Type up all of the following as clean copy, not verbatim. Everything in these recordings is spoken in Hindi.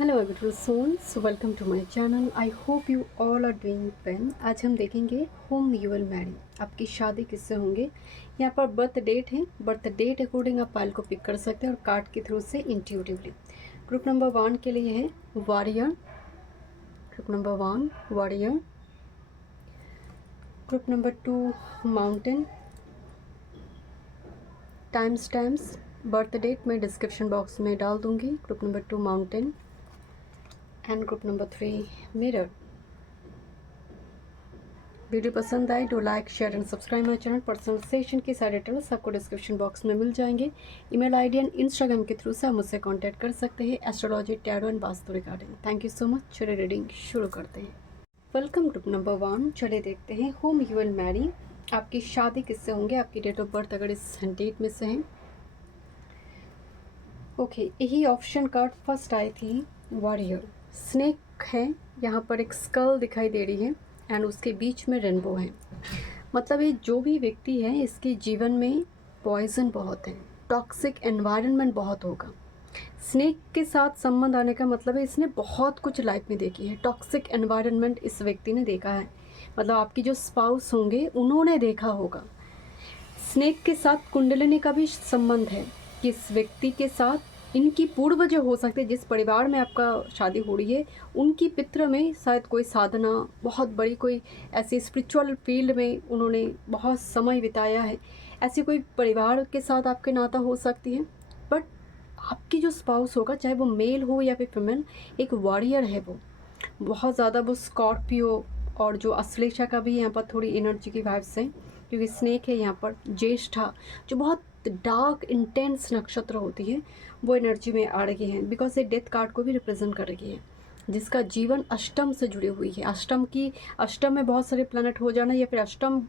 Hello beautiful souls, welcome to my channel. I hope you all are doing well. आज हम देखेंगे होम यू विल मैरी, आपकी शादी किससे होंगे। यहाँ पर बर्थ डेट है, बर्थ डेट अकॉर्डिंग आप फाइल को पिक कर सकते हैं और कार्ड के थ्रू से इंट्यूटिवली। ग्रुप नंबर 1 के लिए है warrior, group number 1 warrior, group number 2 mountain. Time stamps birth date मैं डिस्क्रिप्शन बॉक्स में डाल दूंगी। Group number 2 mountain and group number 3 mirror. Video पसंद आए तो like share and subscribe my channel. Personal session के सारे डिटेल्स आपको डिस्क्रिप्शन बॉक्स में मिल जाएंगे। ईमेल आईडी एंड इंस्टाग्राम के थ्रू से आप मुझसे कांटेक्ट कर सकते हैं astrology, tarot and vastu regarding. Thank you so much. चलिए रीडिंग शुरू करते हैं। Welcome group number 1। चलिए देखते हैं होम यू विल मैरी, आपकी शादी किससे होंगे। आपकी डेट ऑफ बर्थ अगर इस डेट में से है, ओके, यही ऑप्शन कार्ड फर्स्ट आई थी वॉरियर। स्नेक है, यहाँ पर एक स्कल दिखाई दे रही है एंड उसके बीच में रेनबो है। मतलब ये जो भी व्यक्ति है इसके जीवन में पॉइजन बहुत है, टॉक्सिक एनवायरनमेंट बहुत होगा। स्नेक के साथ संबंध आने का मतलब है इसने बहुत कुछ लाइफ में देखी है। टॉक्सिक एनवायरनमेंट इस व्यक्ति ने देखा है, मतलब आपकी जो स्पाउस होंगे उन्होंने देखा होगा। स्नेक के साथ कुंडलिनी का भी संबंध है कि इस व्यक्ति के साथ इनकी पूर्वज हो सकते हैं। जिस परिवार में आपका शादी हो रही है उनकी पितृ में शायद कोई साधना, बहुत बड़ी कोई ऐसी स्पिरिचुअल फील्ड में उन्होंने बहुत समय बिताया है। ऐसी कोई परिवार के साथ आपके नाता हो सकती है। बट आपकी जो स्पाउस होगा, चाहे वो मेल हो या फिर फीमेल, एक वॉरियर है। वो बहुत ज़्यादा वो स्कॉर्पियो और जो अश्लेषा का भी यहाँ पर थोड़ी एनर्जी की वाइब्स हैं, क्योंकि स्नेक है यहाँ पर ज्येष्ठा, जो बहुत डार्क इंटेंस नक्षत्र होती है, वो एनर्जी में आ रही है। बिकॉज ये डेथ कार्ड को भी रिप्रेजेंट कर रही है, जिसका जीवन अष्टम से जुड़ी हुई है। अष्टम में बहुत सारे प्लैनेट हो जाना या फिर अष्टम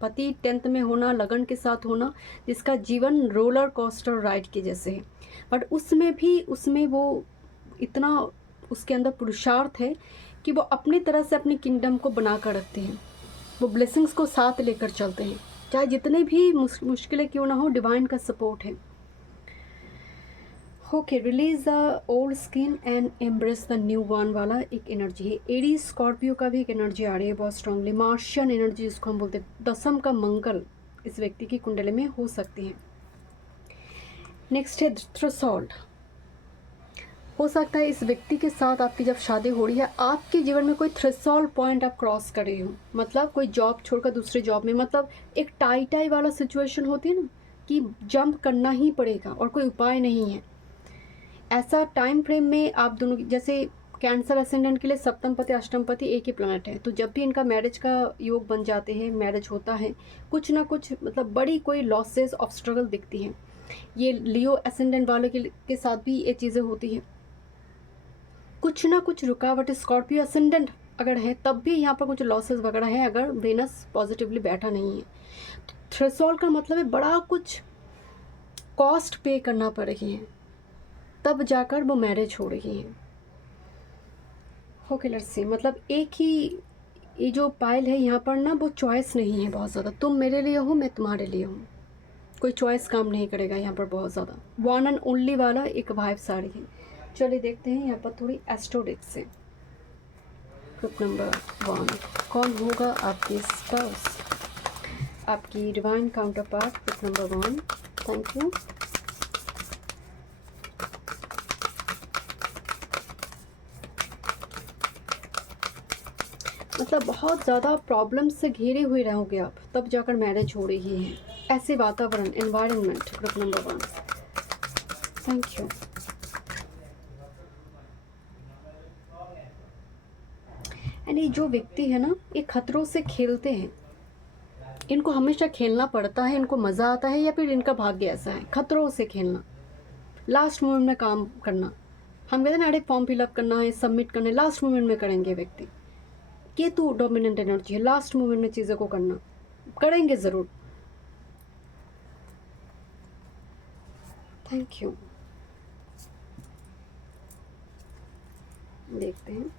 पति 10th में होना, लगन के साथ होना, जिसका जीवन रोलर कोस्टर राइड के जैसे है। बट उसमें वो इतना उसके अंदर पुरुषार्थ है कि वो अपनी तरह से अपनी किंगडम को बना कर रखते हैं। वो ब्लेसिंग्स को साथ लेकर चलते हैं, चाहे जितने भी मुश्किलें क्यों ना हो, डिवाइन का सपोर्ट है। Okay, release the old skin and embrace the new one वाला एक एनर्जी है। एरीज स्कॉर्पियो का भी एक एनर्जी आ रही है बहुत स्ट्रांगली। मार्शियन एनर्जी जिसको हम बोलते हैं, दसम का मंगल इस व्यक्ति की कुंडली में हो सकती है। नेक्स्ट है थ्रेशोल्ड। हो सकता है इस व्यक्ति के साथ आपकी जब शादी हो रही है, आपके जीवन में कोई थ्रेशोल्ड पॉइंट आप क्रॉस कर रही हो। मतलब कोई जॉब छोड़कर दूसरे जॉब में, मतलब एक टाई वाला सिचुएशन होती है ना, कि जंप करना ही पड़ेगा और कोई उपाय नहीं है। ऐसा टाइम फ्रेम में आप दोनों, जैसे कैंसर असेंडेंट के लिए सप्तम पति अष्टम पति एक ही प्लैनेट है, तो जब भी इनका मैरिज का योग बन जाते हैं, मैरिज होता है, कुछ ना कुछ मतलब बड़ी कोई लॉसेस ऑफ स्ट्रगल दिखती हैं। ये लियो असेंडेंट वाले के साथ भी ये चीज़ें होती हैं, कुछ ना कुछ रुकावट। स्कॉर्पियो असेंडेंट अगर है तब भी यहाँ पर कुछ लॉसेस वगैरह है, अगर वेनस पॉजिटिवली बैठा नहीं है। तो थ्रेशोल्ड का मतलब है बड़ा कुछ कॉस्ट पे करना पड़ रही है, तब जाकर वो मैरिज हो रही है। Okay, let's see. मतलब एक ही ये जो पाइल है यहाँ पर ना, वो चॉइस नहीं है बहुत ज़्यादा। तुम मेरे लिए हो, मैं तुम्हारे लिए हूँ, कोई चॉइस काम नहीं करेगा यहाँ पर बहुत ज़्यादा। वन एंड ओनली वाला एक वाइब्स आ रही है। चलिए देखते हैं यहाँ पर थोड़ी एस्ट्रोडिक से। ग्रुप नंबर 1, कौन होगा आपकी स्पाउस, आपकी divine counter part. Group number 1, thank you. मतलब बहुत ज़्यादा प्रॉब्लम से घिरे हुए रहोगे आप, तब जाकर मैरिज हो रही है। ऐसे वातावरण, environment. Group number 1, thank you. And ये जो व्यक्ति है ना, ये खतरों से खेलते हैं। इनको हमेशा खेलना पड़ता है, इनको मज़ा आता है, या फिर इनका भाग्य ऐसा है खतरों से खेलना, लास्ट मोमेंट में काम करना। हम कहते हैं ना, अरे फॉर्म फिलअप करना है, सबमिट करना है, लास्ट मोमेंट में करेंगे व्यक्ति। केतु डोमिनेंट एनर्जी है, लास्ट मोमेंट में चीज़ों को करना, करेंगे ज़रूर। Thank you. देखते हैं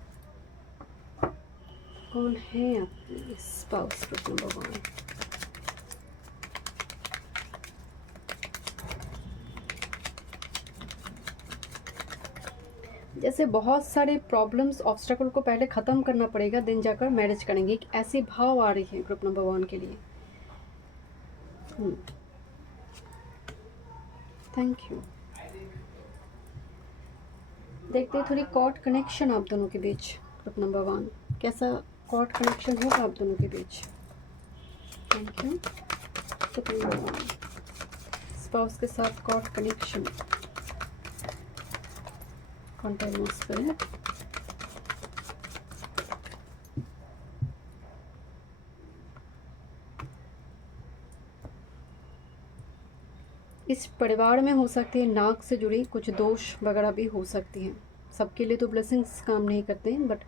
कौन है आपकी स्पाउस। ग्रुप नंबर 1, जैसे बहुत सारे प्रॉब्लम्स ऑब्स्टेकल को पहले ख़त्म करना पड़ेगा, देन जाकर मैरिज करेंगे। एक ऐसी भाव आ रही है ग्रुप नंबर 1 के लिए। Thank you. देखते हैं थोड़ी कॉर्ड कनेक्शन आप दोनों के बीच। ग्रुप नंबर 1 कैसा कॉर्ड कनेक्शन होगा आप दोनों के बीच। Thank you. Group number 1 spouse के साथ कॉर्ड कनेक्शन, कॉन्टेक्ट स्पिरिट। इस परिवार में हो सकती है नाक से जुड़ी कुछ दोष वगैरह भी हो सकती हैं। सबके लिए तो ब्लेसिंग्स काम नहीं करते हैं, बट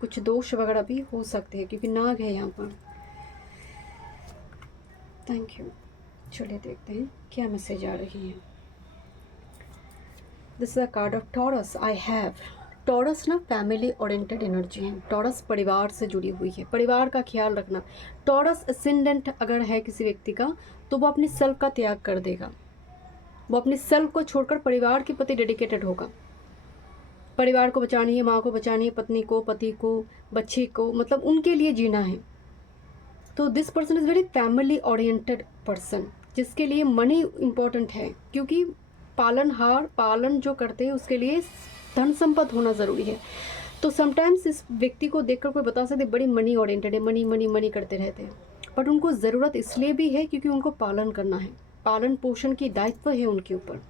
कुछ दोष वगैरह भी हो सकते हैं क्योंकि नाग है यहाँ पर। Thank you. चलिए देखते हैं क्या मैसेज आ रही है। This is a card of taurus. I have taurus ना फैमिली ओरिएंटेड एनर्जी है। टॉरस परिवार से जुड़ी हुई है, परिवार का ख्याल रखना। टॉरस असेंडेंट अगर है किसी व्यक्ति का तो वो अपनी सेल्फ का त्याग कर देगा, वो अपनी सेल्फ को छोड़कर परिवार के प्रति डेडिकेटेड होगा। परिवार को बचानी है, माँ को बचानी है, पत्नी को, पति को, बच्चे को, मतलब उनके लिए जीना है। तो this person is very family oriented person, जिसके लिए मनी इम्पॉर्टेंट है, क्योंकि पालन जो करते हैं उसके लिए धन संपत्ति होना ज़रूरी है। तो समटाइम्स इस व्यक्ति को देखकर कोई बता सकते बड़ी मनी ओरिएंटेड है, मनी मनी मनी करते रहते हैं, बट उनको ज़रूरत इसलिए भी है क्योंकि उनको पालन करना है, पालन पोषण की दायित्व है उनके ऊपर।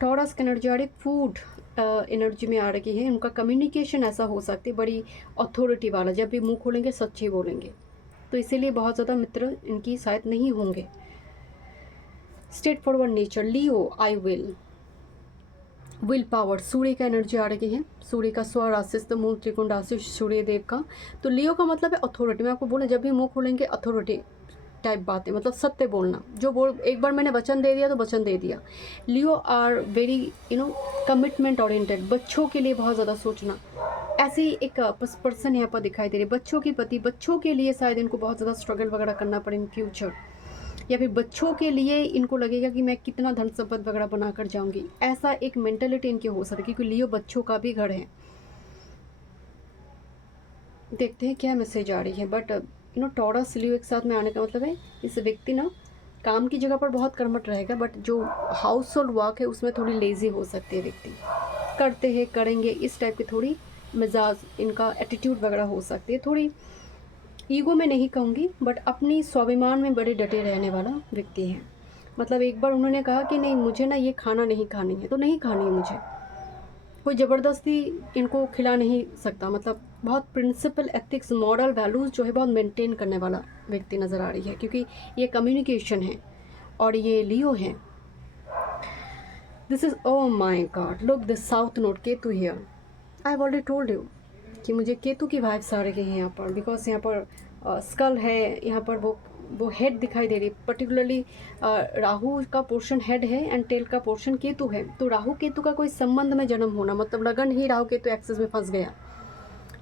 टॉरस की एनर्जी आ रही, फूड एनर्जी में आ रही है। उनका कम्युनिकेशन ऐसा हो सकती है बड़ी अथॉरिटी वाला, जब भी मुंह खोलेंगे सच्चे बोलेंगे, तो इसीलिए बहुत ज़्यादा मित्र इनकी शायद नहीं होंगे। Straightforward nature. Leo I will power, सूर्य का एनर्जी आ रही है। सूर्य का स्वराशिस्त मूल त्रिकोण राशि सूर्य देव का। तो लियो का मतलब है अथॉरिटी। मैं आपको बोला जब भी मुंह खोलेंगे अथॉरिटी टाइप बातें, मतलब सत्य बोलना। जो बोल एक बार मैंने वचन दे दिया तो वचन दे दिया। लियो आर वेरी कमिटमेंट ओरिएंटेड, बच्चों के लिए बहुत ज़्यादा सोचना। ऐसे ही एक पर्सन यहाँ पर दिखाई दे रही है, बच्चों के प्रति, बच्चों के लिए शायद इनको बहुत ज़्यादा स्ट्रगल वगैरह करना पड़े इन फ्यूचर, या फिर बच्चों के लिए इनको लगेगा कि मैं कितना धन संपत्ति वगैरह बना कर जाऊँगी। ऐसा एक मेंटेलिटी इनकी हो सकती है, क्योंकि लियो बच्चों का भी घर है। देखते हैं क्या मैसेज आ रही है। बट टॉरस लियो एक साथ में आने का मतलब है इस व्यक्ति ना काम की जगह पर बहुत कर्मठ रहेगा, बट जो हाउस होल्ड वर्क है उसमें थोड़ी लेज़ी हो सकती है व्यक्ति। करते हैं, करेंगे, इस टाइप की थोड़ी मिजाज, इनका एटीट्यूड वगैरह हो सकती है। थोड़ी ईगो में नहीं कहूँगी, बट अपनी स्वाभिमान में बड़े डटे रहने वाला व्यक्ति है। मतलब एक बार उन्होंने कहा कि नहीं मुझे ना ये खाना नहीं खानी है तो नहीं खानी है मुझे, कोई ज़बरदस्ती इनको खिला नहीं सकता। मतलब बहुत प्रिंसिपल, एथिक्स, मॉरल वैल्यूज़ जो है बहुत मेंटेन करने वाला व्यक्ति नज़र आ रही है, क्योंकि ये कम्युनिकेशन है और ये लियो है। This is oh my god, look this south node, Ketu here. I have already told you कि मुझे केतु की वाइब्स आ रही हैं यहाँ पर, बिकॉज यहाँ पर स्कल है, यहाँ पर वो हेड दिखाई दे रही है। पर्टिकुलरली राहु का पोर्शन हेड है एंड टेल का पोर्शन केतु है। तो राहु केतु का कोई संबंध में जन्म होना, मतलब लगन ही राहु केतु एक्सेस में फंस गया,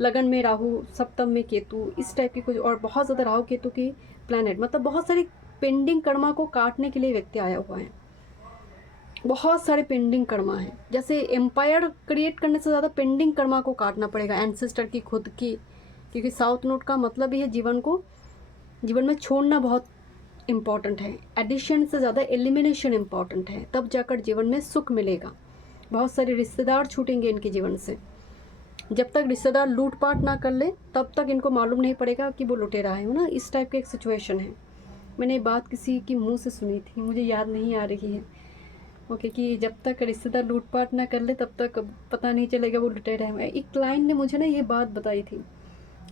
लगन में राहु, सप्तम में केतु, इस टाइप की कुछ, और बहुत ज़्यादा राहु केतु की प्लैनेट, मतलब बहुत सारी पेंडिंग कर्मा को काटने के लिए व्यक्ति आया हुआ है। बहुत सारे पेंडिंग कर्मा है, जैसे एम्पायर क्रिएट करने से ज़्यादा पेंडिंग कर्मा को काटना पड़ेगा, एंसेस्टर की, खुद की, क्योंकि साउथ नोड का मतलब ही है जीवन में छोड़ना बहुत इम्पॉर्टेंट है। एडिशन से ज़्यादा एलिमिनेशन इम्पॉर्टेंट है, तब जाकर जीवन में सुख मिलेगा। बहुत सारे रिश्तेदार छूटेंगे इनके जीवन से। जब तक रिश्तेदार लूटपाट ना कर ले तब तक इनको मालूम नहीं पड़ेगा कि वो लुटेरा है ना, इस टाइप की एक सिचुएशन है। मैंने ये बात किसी की मुँह से सुनी थी, मुझे याद नहीं आ रही है। ओके, कि जब तक रिश्तेदार लूटपाट ना कर ले तब तक पता नहीं चलेगा वो लुटेरा है। एक क्लाइंट ने मुझे ना ये बात बताई थी,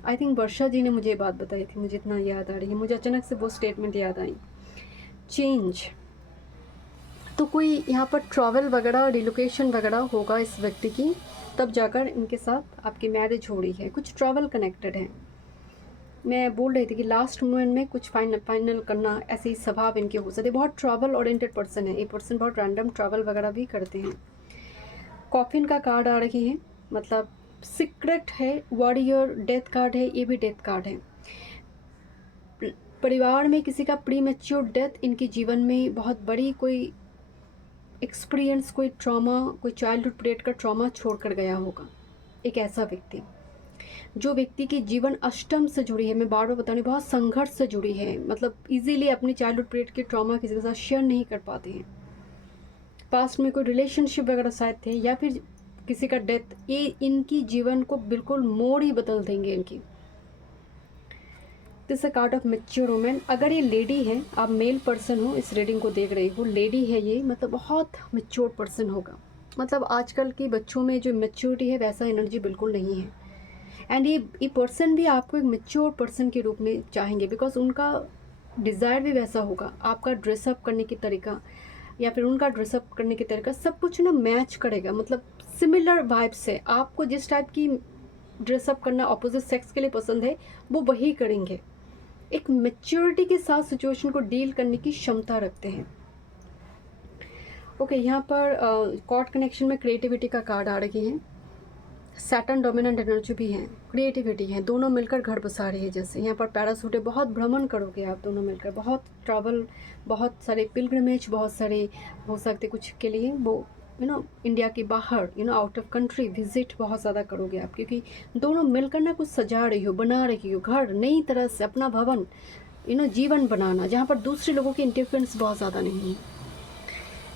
आई थिंक वर्षा जी ने मुझे ये बात बताई थी, मुझे इतना याद आ रही है, मुझे अचानक से वो स्टेटमेंट याद आई। चेंज, तो कोई यहाँ पर ट्रैवल वगैरह, रिलोकेशन वगैरह होगा इस व्यक्ति की, तब जाकर इनके साथ आपकी मैरिज हो रही है। कुछ ट्रैवल कनेक्टेड है। मैं बोल रही थी कि लास्ट मोमेंट में कुछ फाइनल करना, ऐसे ही स्वभाव इनके हो सकते। बहुत ट्रैवल ओरिएंटेड पर्सन है ये पर्सन, बहुत रैंडम ट्रैवल वगैरह भी करते हैं। कॉफिन का कार्ड आ रही है, मतलब सीक्रेट है। वॉरियर डेथ कार्ड है, ये भी डेथ कार्ड है। परिवार में किसी का प्री मैच्योर डेथ इनके जीवन में बहुत बड़ी कोई एक्सपीरियंस, कोई ट्रॉमा, कोई चाइल्डहुड पीरियड का ट्रॉमा छोड़ कर गया होगा। एक ऐसा व्यक्ति, जो व्यक्ति की जीवन अष्टम से जुड़ी है, मैं बार बार बता रही हूँ, बहुत संघर्ष से जुड़ी है, मतलब इजीली अपनी चाइल्डहुड पीरियड के ट्रॉमा किसी के साथ शेयर नहीं कर पाते हैं। पास्ट में कोई रिलेशनशिप वगैरह शायद थे, या फिर किसी का डेथ, ये इनकी जीवन को बिल्कुल मोड़ ही बदल देंगे इनकी। This a card of mature women. अगर ये लेडी है, आप मेल पर्सन हो, इस रीडिंग को देख रही हो, लेडी है ये, मतलब बहुत मैच्योर पर्सन होगा। मतलब आजकल के बच्चों में जो मैच्योरिटी है वैसा एनर्जी बिल्कुल नहीं है। एंड ये पर्सन भी आपको एक मैच्योर पर्सन के रूप में चाहेंगे, बिकॉज उनका डिज़ायर भी वैसा होगा। आपका ड्रेसअप करने की तरीका या फिर उनका ड्रेसअप करने की तरीका सब कुछ ना मैच करेगा, मतलब सिमिलर वाइब्स है। आपको जिस टाइप की ड्रेसअप करना ऑपोजिट सेक्स के लिए पसंद है, वो वही करेंगे। एक मैच्योरिटी के साथ सिचुएशन को डील करने की क्षमता रखते हैं। ओके, यहाँ पर कॉर्ड कनेक्शन में क्रिएटिविटी का कार्ड आ रही है। सैटर्न डोमिनेंट एनर्जी भी है, क्रिएटिविटी है, दोनों मिलकर घर बसा रही है। जैसे यहाँ पर पैरासूट है, बहुत भ्रमण करोगे आप दोनों मिलकर, बहुत ट्रैवल, बहुत सारे पिलग्रिमेज, बहुत सारे हो सकते कुछ के लिए वो इंडिया के बाहर आउट ऑफ कंट्री विजिट बहुत ज़्यादा करोगे आप, क्योंकि दोनों मिलकर ना कुछ सजा रही हो, बना रही हो घर, नई तरह से अपना भवन जीवन बनाना, जहाँ पर दूसरे लोगों की इंटरफेरेंस बहुत ज़्यादा नहीं है।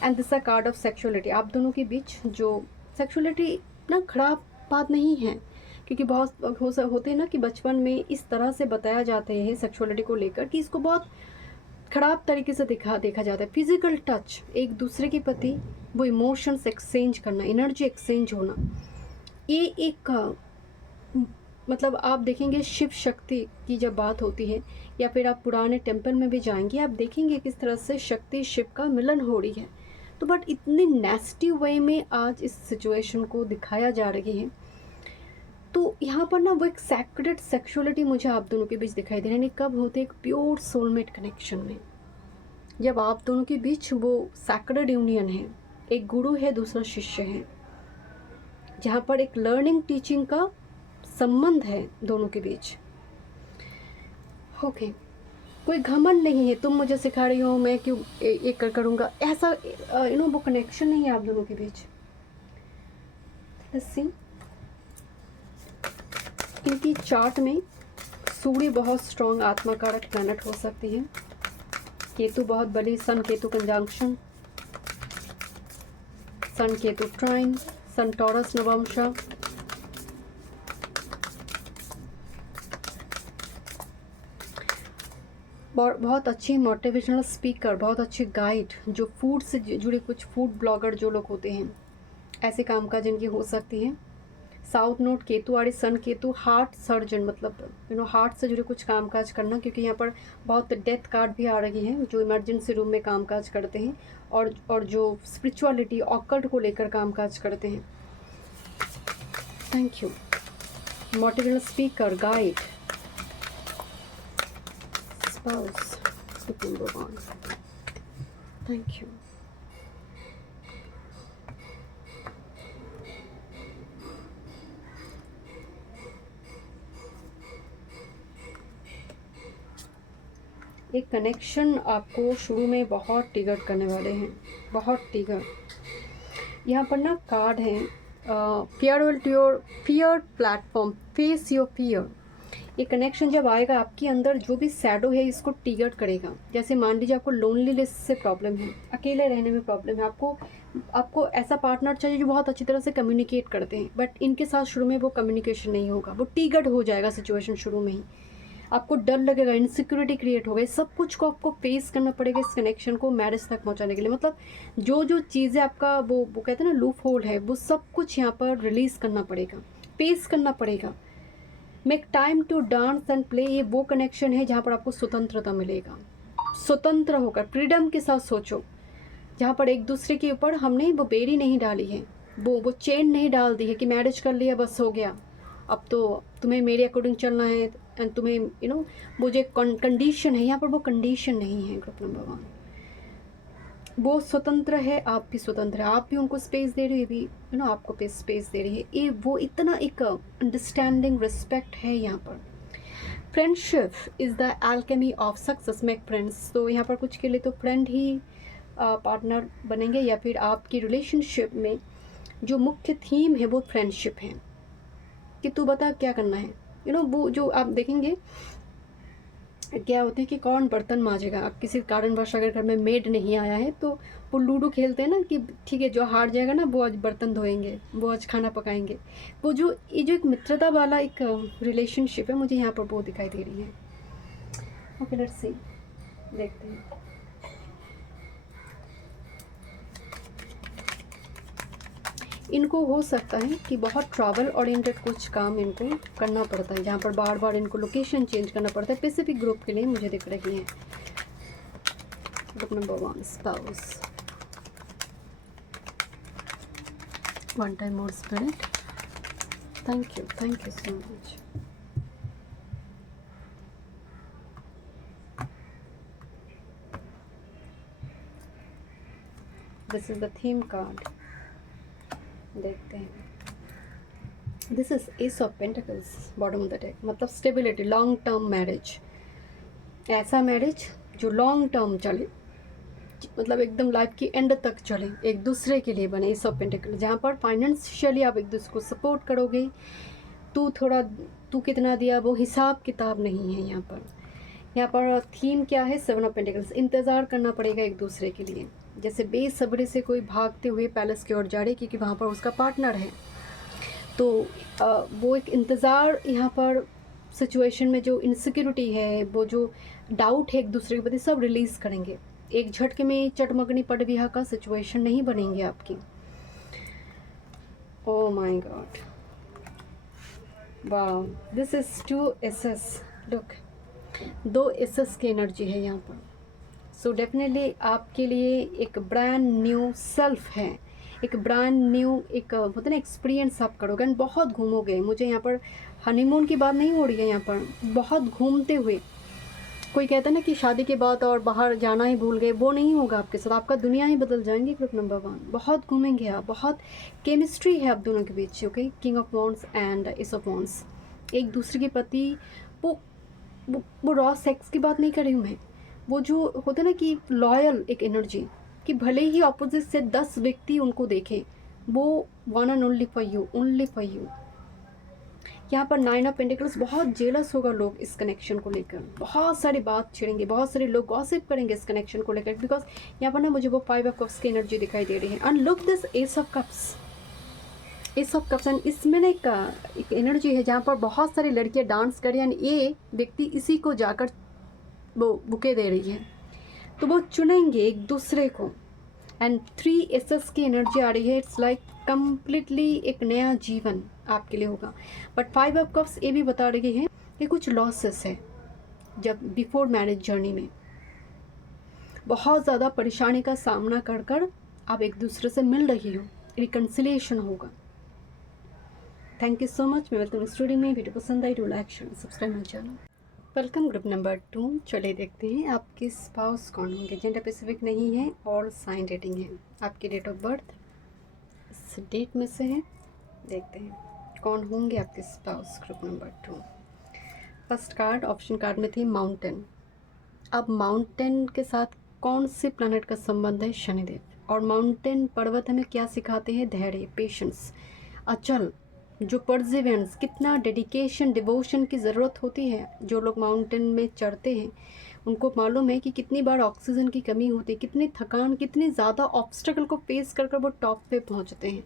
And this a card of sexuality. आप दोनों के बीच जो सेक्सुअलिटी ना खराब बात नहीं है, क्योंकि बहुत होते हैं ना कि बचपन में इस तरह से बताया जाते हैं सेक्सुअलिटी को लेकर कि इसको बहुत ख़राब तरीके से देखा जाता है। फिजिकल टच, एक दूसरे के प्रति वो इमोशंस एक्सचेंज करना, एनर्जी एक्सचेंज होना, ये एक मतलब आप देखेंगे शिव शक्ति की जब बात होती है, या फिर आप पुराने टेम्पल में भी जाएंगे, आप देखेंगे किस तरह से शक्ति शिव का मिलन हो रही है। तो बट इतने नेस्टी वे में आज इस सिचुएशन को दिखाया जा रही है। तो यहाँ पर ना वो एक सैक्रेड सेक्सुअलिटी मुझे आप दोनों के बीच दिखाई दे रही है। कब होते एक प्योर सोलमेट कनेक्शन में, जब आप दोनों के बीच वो सैक्रेड यूनियन है, एक गुरु है, दूसरा शिष्य है, जहाँ पर एक लर्निंग टीचिंग का संबंध है दोनों के बीच। ओके, कोई घमंड नहीं है, तुम मुझे सिखा रही हो मैं क्यों एक करूँगा, ऐसा वो कनेक्शन नहीं है आप दोनों के बीच। लेट्स सी, इनकी चार्ट में सूर्य बहुत स्ट्रॉन्ग आत्माकारक प्लैनेट हो सकती है, केतु बहुत बड़ी, सन केतु कंजंक्शन, सन केतु ट्राइन, सन टॉरस नवंशा, बहुत अच्छी मोटिवेशनल स्पीकर, बहुत अच्छे गाइड, जो फूड से जुड़े कुछ फूड ब्लॉगर जो लोग होते हैं, ऐसे कामकाज इनकी हो सकती हैं। साउथ नोट केतु आड़ी, सन केतु, हार्ट सर्जन, मतलब हार्ट से जुड़े कुछ कामकाज करना, क्योंकि यहाँ पर बहुत डेथ कार्ड भी आ रही हैं, जो इमरजेंसी रूम में कामकाज करते हैं और जो स्पिरिचुअलिटी ऑकल्ट को लेकर कामकाज करते हैं। Thank you. Motivational speaker, guide, spouse, supreme भगवान, थैंक यू। एक कनेक्शन आपको शुरू में बहुत ट्रिगर करने वाले हैं, बहुत ट्रिगर। यहाँ पर ना कार्ड है, fear will to your fear platform, face your fear. ये कनेक्शन जब आएगा, आपके अंदर जो भी शैडो है इसको ट्रिगर करेगा। जैसे मान लीजिए आपको लोनलीनेस से प्रॉब्लम है, अकेले रहने में प्रॉब्लम है, आपको ऐसा पार्टनर चाहिए जो बहुत अच्छी तरह से कम्युनिकेट करते हैं, बट इनके साथ शुरू में वो कम्युनिकेशन नहीं होगा, वो ट्रिगर्ड हो जाएगा सिचुएशन शुरू में ही, आपको डर लगेगा, इनसिक्योरिटी क्रिएट होगा। सब कुछ को आपको फेस करना पड़ेगा इस कनेक्शन को मैरिज तक पहुंचाने के लिए। मतलब जो चीज़ें आपका वो कहते हैं ना लूप होल है, वो सब कुछ यहाँ पर रिलीज़ करना पड़ेगा, फेस करना पड़ेगा। Make time to dance and play, ये वो कनेक्शन है जहाँ पर आपको स्वतंत्रता मिलेगा, स्वतंत्र होकर फ्रीडम के साथ सोचो, जहाँ पर एक दूसरे के ऊपर हमने वो बेड़ी नहीं डाली है, वो चेन नहीं डाल दी है कि मैरिज कर लिया बस हो गया, अब तो तुम्हें मेरे अकॉर्डिंग चलना है, एंड तुम्हें वो जो कंडीशन है, यहाँ पर वो कंडीशन नहीं है। कृष्ण भगवान वो स्वतंत्र है, आप भी स्वतंत्र है, आप भी उनको स्पेस दे रही है, भी आपको स्पेस दे रही है। ये वो इतना एक अंडरस्टैंडिंग रिस्पेक्ट है यहाँ पर। Friendship is the alchemy of success, make friends. तो यहाँ पर कुछ के लिए तो फ्रेंड ही पार्टनर बनेंगे या फिर आपकी रिलेशनशिप में जो मुख्य थीम है वो फ्रेंडशिप है कि तू बता क्या करना है। वो जो आप देखेंगे क्या होता है कि कौन बर्तन मांजेगा। आप किसी कारणवश अगर घर में मेड नहीं आया है तो वो लूडो खेलते हैं ना कि ठीक है जो हार जाएगा ना वो आज बर्तन धोएंगे, वो आज खाना पकाएंगे। वो जो ये जो एक मित्रता वाला एक रिलेशनशिप है मुझे यहाँ पर वो दिखाई दे रही है। ओके लेट्स सी, देखते हैं। इनको हो सकता है कि बहुत ट्रैवल ओरिएंटेड कुछ काम इनको करना पड़ता है, जहाँ पर बार बार इनको लोकेशन चेंज करना पड़ता है। स्पेसिफिक ग्रुप के लिए मुझे दिख रही है। Group number 1 spouse. One time more spirit, thank you so much. This is the theme card, देखते हैं। This is S of pentacles, bottom of the deck, मतलब स्टेबिलिटी, लॉन्ग टर्म मैरिज। ऐसा मैरिज जो लॉन्ग टर्म चले, मतलब एकदम लाइफ की एंड तक चले, एक दूसरे के लिए बने। एस ऑफ पेंटिकल जहाँ पर फाइनेंशियली आप एक दूसरे को सपोर्ट करोगे। तू कितना दिया वो हिसाब किताब नहीं है यहाँ पर। यहाँ पर थीम क्या है? 7 ऑफ पेंटिकल्स। इंतज़ार करना पड़ेगा एक दूसरे के लिए, जैसे बेसब्री से कोई भागते हुए पैलेस की ओर जा रहे क्योंकि वहाँ पर उसका पार्टनर है। तो वो एक इंतज़ार यहाँ पर सिचुएशन में जो इनसिक्योरिटी है, वो जो डाउट है एक दूसरे के प्रति, सब रिलीज़ करेंगे। एक झटके में चटमगनी पट विवाह का सिचुएशन नहीं बनेंगे आपकी। Oh my god, wow, this is 2 aces. Look, 2 aces की एनर्जी है यहाँ पर। सो डेफिनेटली आपके लिए एक ब्रांड न्यू सेल्फ है, एक ब्रांड न्यू एक होता है ना एक्सपीरियंस आप करोगे। एंड बहुत घूमोगे। मुझे यहाँ पर हनीमून की बात नहीं हो रही है, यहाँ पर बहुत घूमते हुए। कोई कहता है ना कि शादी के बाद और बाहर जाना ही भूल गए, वो नहीं होगा आपके साथ। आपका दुनिया ही बदल जाएंगी। ग्रुप नंबर 1, बहुत घूमेंगे आप, बहुत केमिस्ट्री है आप दोनों के बीच। Okay, king of wands and ace of wands. एक दूसरे के प्रति वो रॉ सेक्स की बात नहीं कर रही हूँ मैं। वो जो होता है ना कि लॉयल एक एनर्जी, कि भले ही ऑपोजिट से 10 व्यक्ति उनको देखें, वो one and only for you, only for you. यहाँ पर 9 ऑफ पेंटिकल्स, बहुत जेलस होगा लोग इस कनेक्शन को लेकर। बहुत सारी बात छिड़ेंगे, बहुत सारे लोग गॉसिप करेंगे इस कनेक्शन को लेकर, बिकॉज यहाँ पर ना मुझे वो 5 ऑफ कप्स की एनर्जी दिखाई दे रही है। And look this S of cups, S of cups. And इसमें ना एक एनर्जी है जहाँ पर बहुत सारी लड़कियाँ डांस कर रही हैं। एंड ये व्यक्ति इसी को जाकर वो बुके दे रही है, तो वो चुनेंगे एक दूसरे को। एंड 3 एसेस की एनर्जी आ रही है। इट्स लाइक कम्प्लीटली एक नया जीवन आपके लिए होगा। बट 5 ऑफ कप्स ये भी बता रही है कि कुछ लॉसेस है। जब बिफोर मैरिज जर्नी में बहुत ज़्यादा परेशानी का सामना कर कर आप एक दूसरे से मिल रही हो, रिकन्सिलिएशन होगा। Thank you so much. मैं वेलकम स्टूडियो में। वीडियो पसंद आई तो like share subscribe my channel. Welcome group number 2। चलिए देखते हैं आपके स्पाउस कौन होंगे। जेंडर स्पेसिफिक नहीं है और साइन रेटिंग है। आपकी डेट ऑफ बर्थ इस डेट में से है। देखते हैं कौन होंगे आपके spouse. Group number 2, first card option card में थी माउंटेन। अब माउंटेन के साथ कौन से प्लैनेट का संबंध है? शनिदेव। और माउंटेन पर्वत हमें क्या सिखाते हैं? धैर्य, पेशेंस, अचल, जो परसिवेरेंस, कितना डेडिकेशन, डिवोशन की ज़रूरत होती है। जो लोग माउंटेन में चढ़ते हैं उनको मालूम है कि कितनी बार ऑक्सीजन की कमी होती है, कितनी थकान, कितनी ज़्यादा ऑब्स्टेकल को फेस कर कर वो टॉप पे पहुंचते हैं।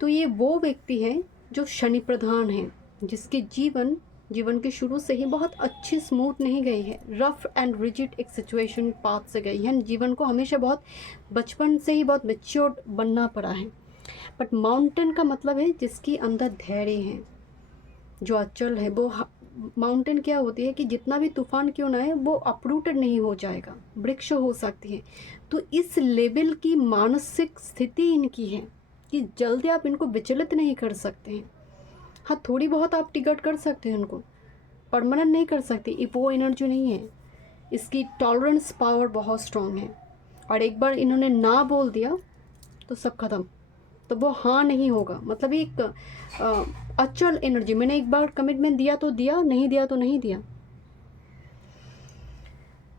तो ये वो व्यक्ति है जो शनि प्रधान है, जिसकी जीवन के शुरू से ही बहुत अच्छी स्मूथ नहीं गई है। रफ एंड रिजिड एक सिचुएशन पाथ से गई है। जीवन को हमेशा बहुत बचपन से ही बहुत मैच्योर्ड बनना पड़ा है। बट माउंटेन का मतलब है जिसके अंदर धैर्य है, जो अचल है। वो माउंटेन क्या होती है कि जितना भी तूफान क्यों ना है वो अपरूटेड नहीं हो जाएगा, वृक्ष हो सकती है। तो इस लेवल की मानसिक स्थिति इनकी है कि जल्दी आप इनको विचलित नहीं कर सकते हैं। हाँ, थोड़ी बहुत आप टिकट कर सकते हैं उनको, परमानेंट नहीं कर सकते। वो एनर्जी नहीं है। इसकी टॉलरेंस पावर बहुत स्ट्रॉन्ग है। और एक बार इन्होंने ना बोल दिया तो सब खत्म, तो वो हाँ नहीं होगा। मतलब एक अचल एनर्जी। मैंने एक बार कमिटमेंट दिया तो दिया, नहीं दिया तो नहीं दिया।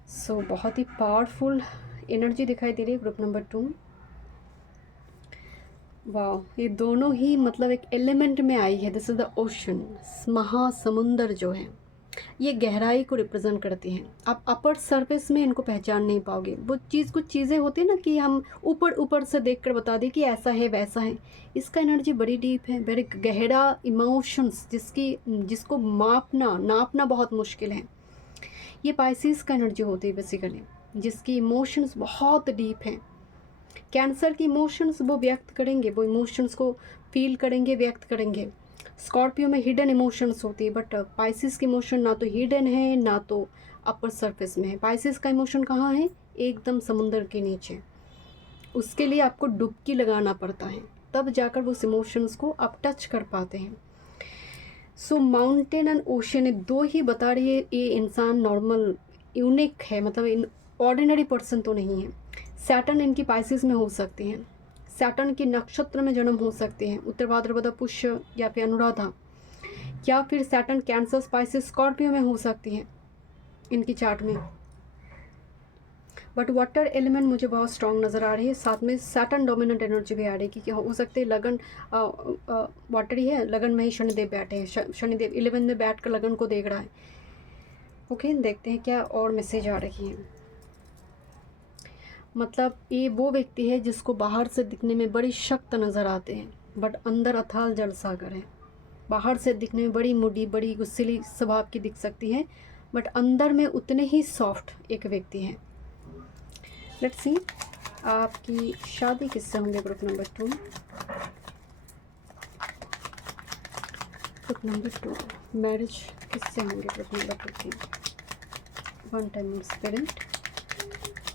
सो बहुत ही पावरफुल एनर्जी दिखाई दे रही है ग्रुप नंबर 2। वाह, ये दोनों ही मतलब एक एलिमेंट में आई है। दिस इज़ द ओशन, महासमुंदर जो है ये गहराई को रिप्रेजेंट करती हैं। आप अपर सरफेस में इनको पहचान नहीं पाओगे। वो चीज़, कुछ चीज़ें होती है ना कि हम ऊपर ऊपर से देखकर बता दें कि ऐसा है वैसा है। इसका एनर्जी बड़ी डीप है, वेरी गहरा इमोशंस, जिसको नापना बहुत मुश्किल है। ये पाइसिस का एनर्जी होती है बेसिकली, जिसकी इमोशंस बहुत डीप हैं। कैंसर की इमोशंस वो व्यक्त करेंगे, वो इमोशंस को फील करेंगे, व्यक्त करेंगे। स्कॉर्पियो में हिडन इमोशंस होती है, बट पाइसिस की इमोशन ना तो हिडन है ना तो अपर सरफेस में है। पाइसिस का इमोशन कहाँ है? एकदम समुंदर के नीचे। उसके लिए आपको डुबकी लगाना पड़ता है, तब जाकर उस इमोशंस को आप टच कर पाते हैं। सो माउंटेन एंड ओशन दो ही बता रही है ये इंसान नॉर्मल यूनिक है, मतलब ऑर्डिनरी पर्सन तो नहीं है। सैटर्न इनकी पाइसिस में हो सकती हैं, सैटर्न की नक्षत्र में जन्म हो सकते हैं, उत्तर भाद्रपद, पुष्य या फिर अनुराधा, या फिर सैटर्न कैंसर, स्पाइसिस, स्कॉर्पियो में हो सकती हैं इनकी चार्ट में। बट वाटर एलिमेंट मुझे बहुत स्ट्रॉन्ग नज़र आ रही है। साथ में सैटर्न डोमिनेंट एनर्जी भी आ रही है, क्योंकि हो सकते हैं लगन वाटर ही है, लगन में ही शनिदेव बैठे हैं। शनिदेव 11 में बैठ कर लगन को देख रहा है। ओके, देखते हैं क्या और मैसेज आ रही है। मतलब ये वो व्यक्ति है जिसको बाहर से दिखने में बड़ी शक्त नज़र आते हैं, बट अंदर अथाल जल सागर है। बाहर से दिखने में बड़ी मुडी, बड़ी गुस्सैली स्वभाव की दिख सकती है, बट अंदर में उतने ही सॉफ्ट एक व्यक्ति है। लेट्स सी, आपकी शादी किससे होंगे group number 2? Group number 2 marriage किससे होंगे ग्रुप नंबर 2 की? One time spirit.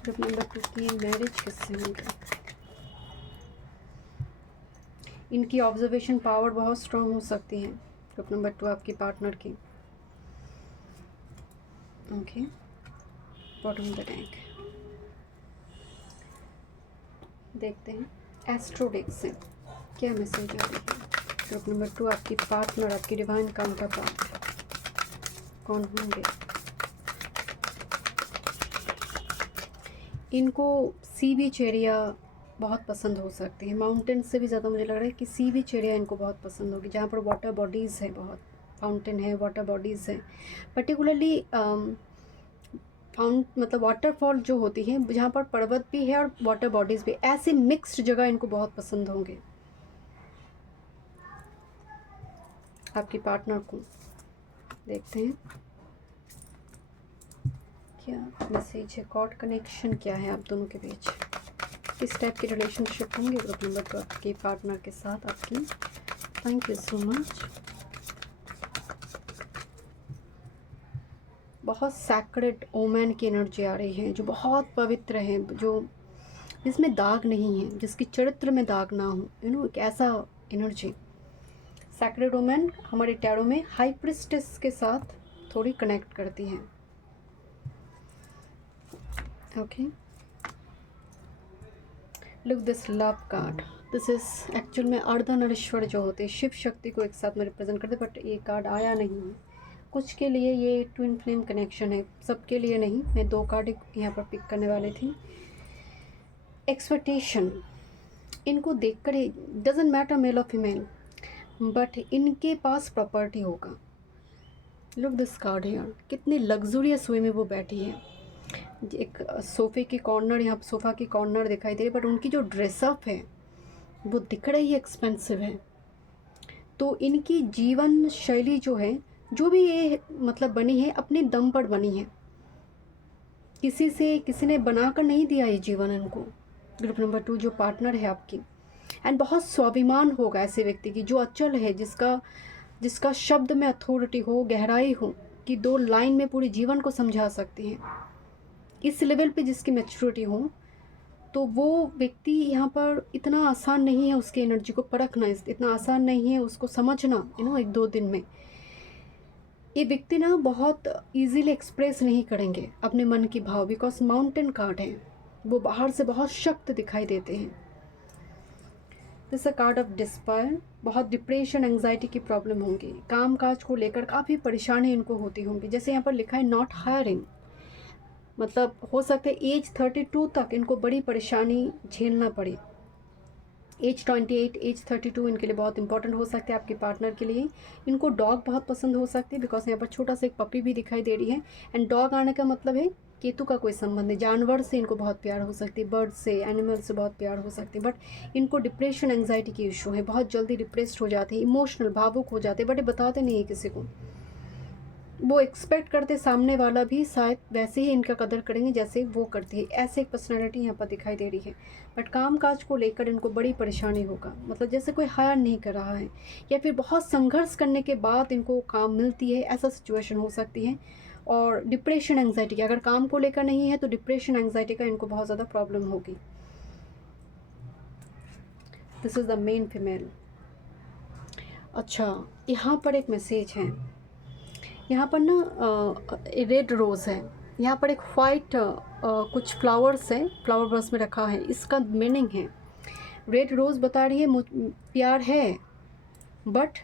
Group number 2 की मैरिज किससे होंगे? इनकी ऑब्जर्वेशन पावर बहुत स्ट्रांग हो सकती है ग्रुप नंबर 2 आपकी पार्टनर की। Okay, bottom of the tank. देखते हैं एस्ट्रोडेक से क्या मैसेज आ रही है। ग्रुप नंबर 2 आपकी पार्टनर, आपकी डिवाइन काउंटर पार्ट कौन होंगे? इनको सी बीच एरिया बहुत पसंद हो सकती है। माउंटेन से भी ज़्यादा मुझे लग रहा है कि सी बीच एरिया इनको बहुत पसंद होगी, जहाँ पर वाटर बॉडीज़ है, बहुत फाउंटेन है, वाटर बॉडीज़ है। पर्टिकुलरली मतलब वाटरफॉल जो होती है, जहाँ पर पर्वत भी है और वाटर बॉडीज़ भी, ऐसे मिक्स्ड जगह इनको बहुत पसंद होंगे आपकी पार्टनर को। देखते हैं क्या मैसेज है, कॉर्ड कनेक्शन क्या है आप दोनों के बीच, किस टाइप की रिलेशनशिप होंगे ग्रुप नंबर 2 आपके पार्टनर के साथ आपकी। Thank you so much. बहुत सैक्रेड ओमैन की एनर्जी आ रही है, जो बहुत पवित्र है, जो जिसमें दाग नहीं है, जिसकी चरित्र में दाग ना हो, एक ऐसा एनर्जी। सैक्रेड ओमैन हमारे टैरो में हाई प्रिस्टेस के साथ थोड़ी कनेक्ट करती हैं। Okay, look this love card. This is actual में अर्धनारीश्वर जो होते हैं, शिव शक्ति को एक साथ में रिप्रेजेंट करते, बट ये कार्ड आया नहीं है। कुछ के लिए ये ट्विन फ्लेम कनेक्शन है, सबके लिए नहीं। मैं 2 कार्ड यहाँ पर पिक करने वाली थी। एक्सपेक्टेशन, इनको देखकर ही, डजेंट मैटर मेल और फीमेल, बट इनके पास प्रॉपर्टी होगा। लुक दिस कार्ड हियर, कितनी लग्जूरियस वे में वो बैठी है। एक सोफ़े की कॉर्नर, यहाँ पर सोफ़ा की कॉर्नर दिखाई दे रही है, बट उनकी जो ड्रेसअप है वो दिख रही है एक्सपेंसिव है। तो इनकी जीवन शैली जो है, जो भी ये मतलब बनी है, अपने दम पर बनी है, किसी ने बनाकर नहीं दिया ये जीवन इनको। ग्रुप नंबर 2 जो पार्टनर है आपकी, एंड बहुत स्वाभिमान होगा ऐसे व्यक्ति की, जो अचल है, जिसका शब्द में अथॉरिटी हो, गहराई हो, कि 2 लाइन में पूरे जीवन को समझा सकती हैं। इस लेवल पे जिसकी मैच्योरिटी हो, तो वो व्यक्ति यहाँ पर इतना आसान नहीं है उसकी एनर्जी को परखना, इतना आसान नहीं है उसको समझना 1-2 दिन में। ये व्यक्ति ना बहुत इजीली एक्सप्रेस नहीं करेंगे अपने मन की भाव, बिकॉज माउंटेन कार्ड है, वो बाहर से बहुत शक्त दिखाई देते हैं। This a card of despair. बहुत डिप्रेशन, एंग्जाइटी की प्रॉब्लम होंगी, काम काज को लेकर काफ़ी परेशानी इनको होती होंगी। जैसे यहाँ पर लिखा है नॉट हायरिंग, मतलब हो सकता है एज 32 तक इनको बड़ी परेशानी झेलना पड़े। एज 28, एज 32 इनके लिए बहुत इंपॉर्टेंट हो सकते हैं आपके पार्टनर के लिए। इनको डॉग बहुत पसंद हो सकती है, बिकॉज यहाँ पर छोटा सा एक पपी भी दिखाई दे रही है। एंड डॉग आने का मतलब है केतु का कोई संबंध है, जानवर से इनको बहुत प्यार हो सकती है, बर्ड से, एनिमल से बहुत प्यार हो सकती है। बट इनको डिप्रेशन एंग्जाइटी की इशू है, बहुत जल्दी डिप्रेस्ड हो जाते हैं, इमोशनल भावुक हो जाते हैं, बट ये बताते नहीं है किसी को। वो एक्सपेक्ट करते सामने वाला भी शायद वैसे ही इनका कदर करेंगे जैसे वो करती है, ऐसे एक पर्सनैलिटी यहाँ पर दिखाई दे रही है। बट काम काज को लेकर इनको बड़ी परेशानी होगा, मतलब जैसे कोई हायर नहीं कर रहा है, या फिर बहुत संघर्ष करने के बाद इनको काम मिलती है, ऐसा सिचुएशन हो सकती है। और डिप्रेशन एंग्जाइटी की, अगर काम को लेकर नहीं है तो डिप्रेशन एंग्जाइटी का इनको बहुत ज़्यादा प्रॉब्लम होगी। This is the main female. अच्छा, यहाँ पर एक मैसेज है, यहाँ पर ना रेड रोज़ है, यहाँ पर एक वाइट कुछ फ्लावर्स है, फ्लावर बस में रखा है। इसका मीनिंग है, रेड रोज़ बता रही है प्यार है, बट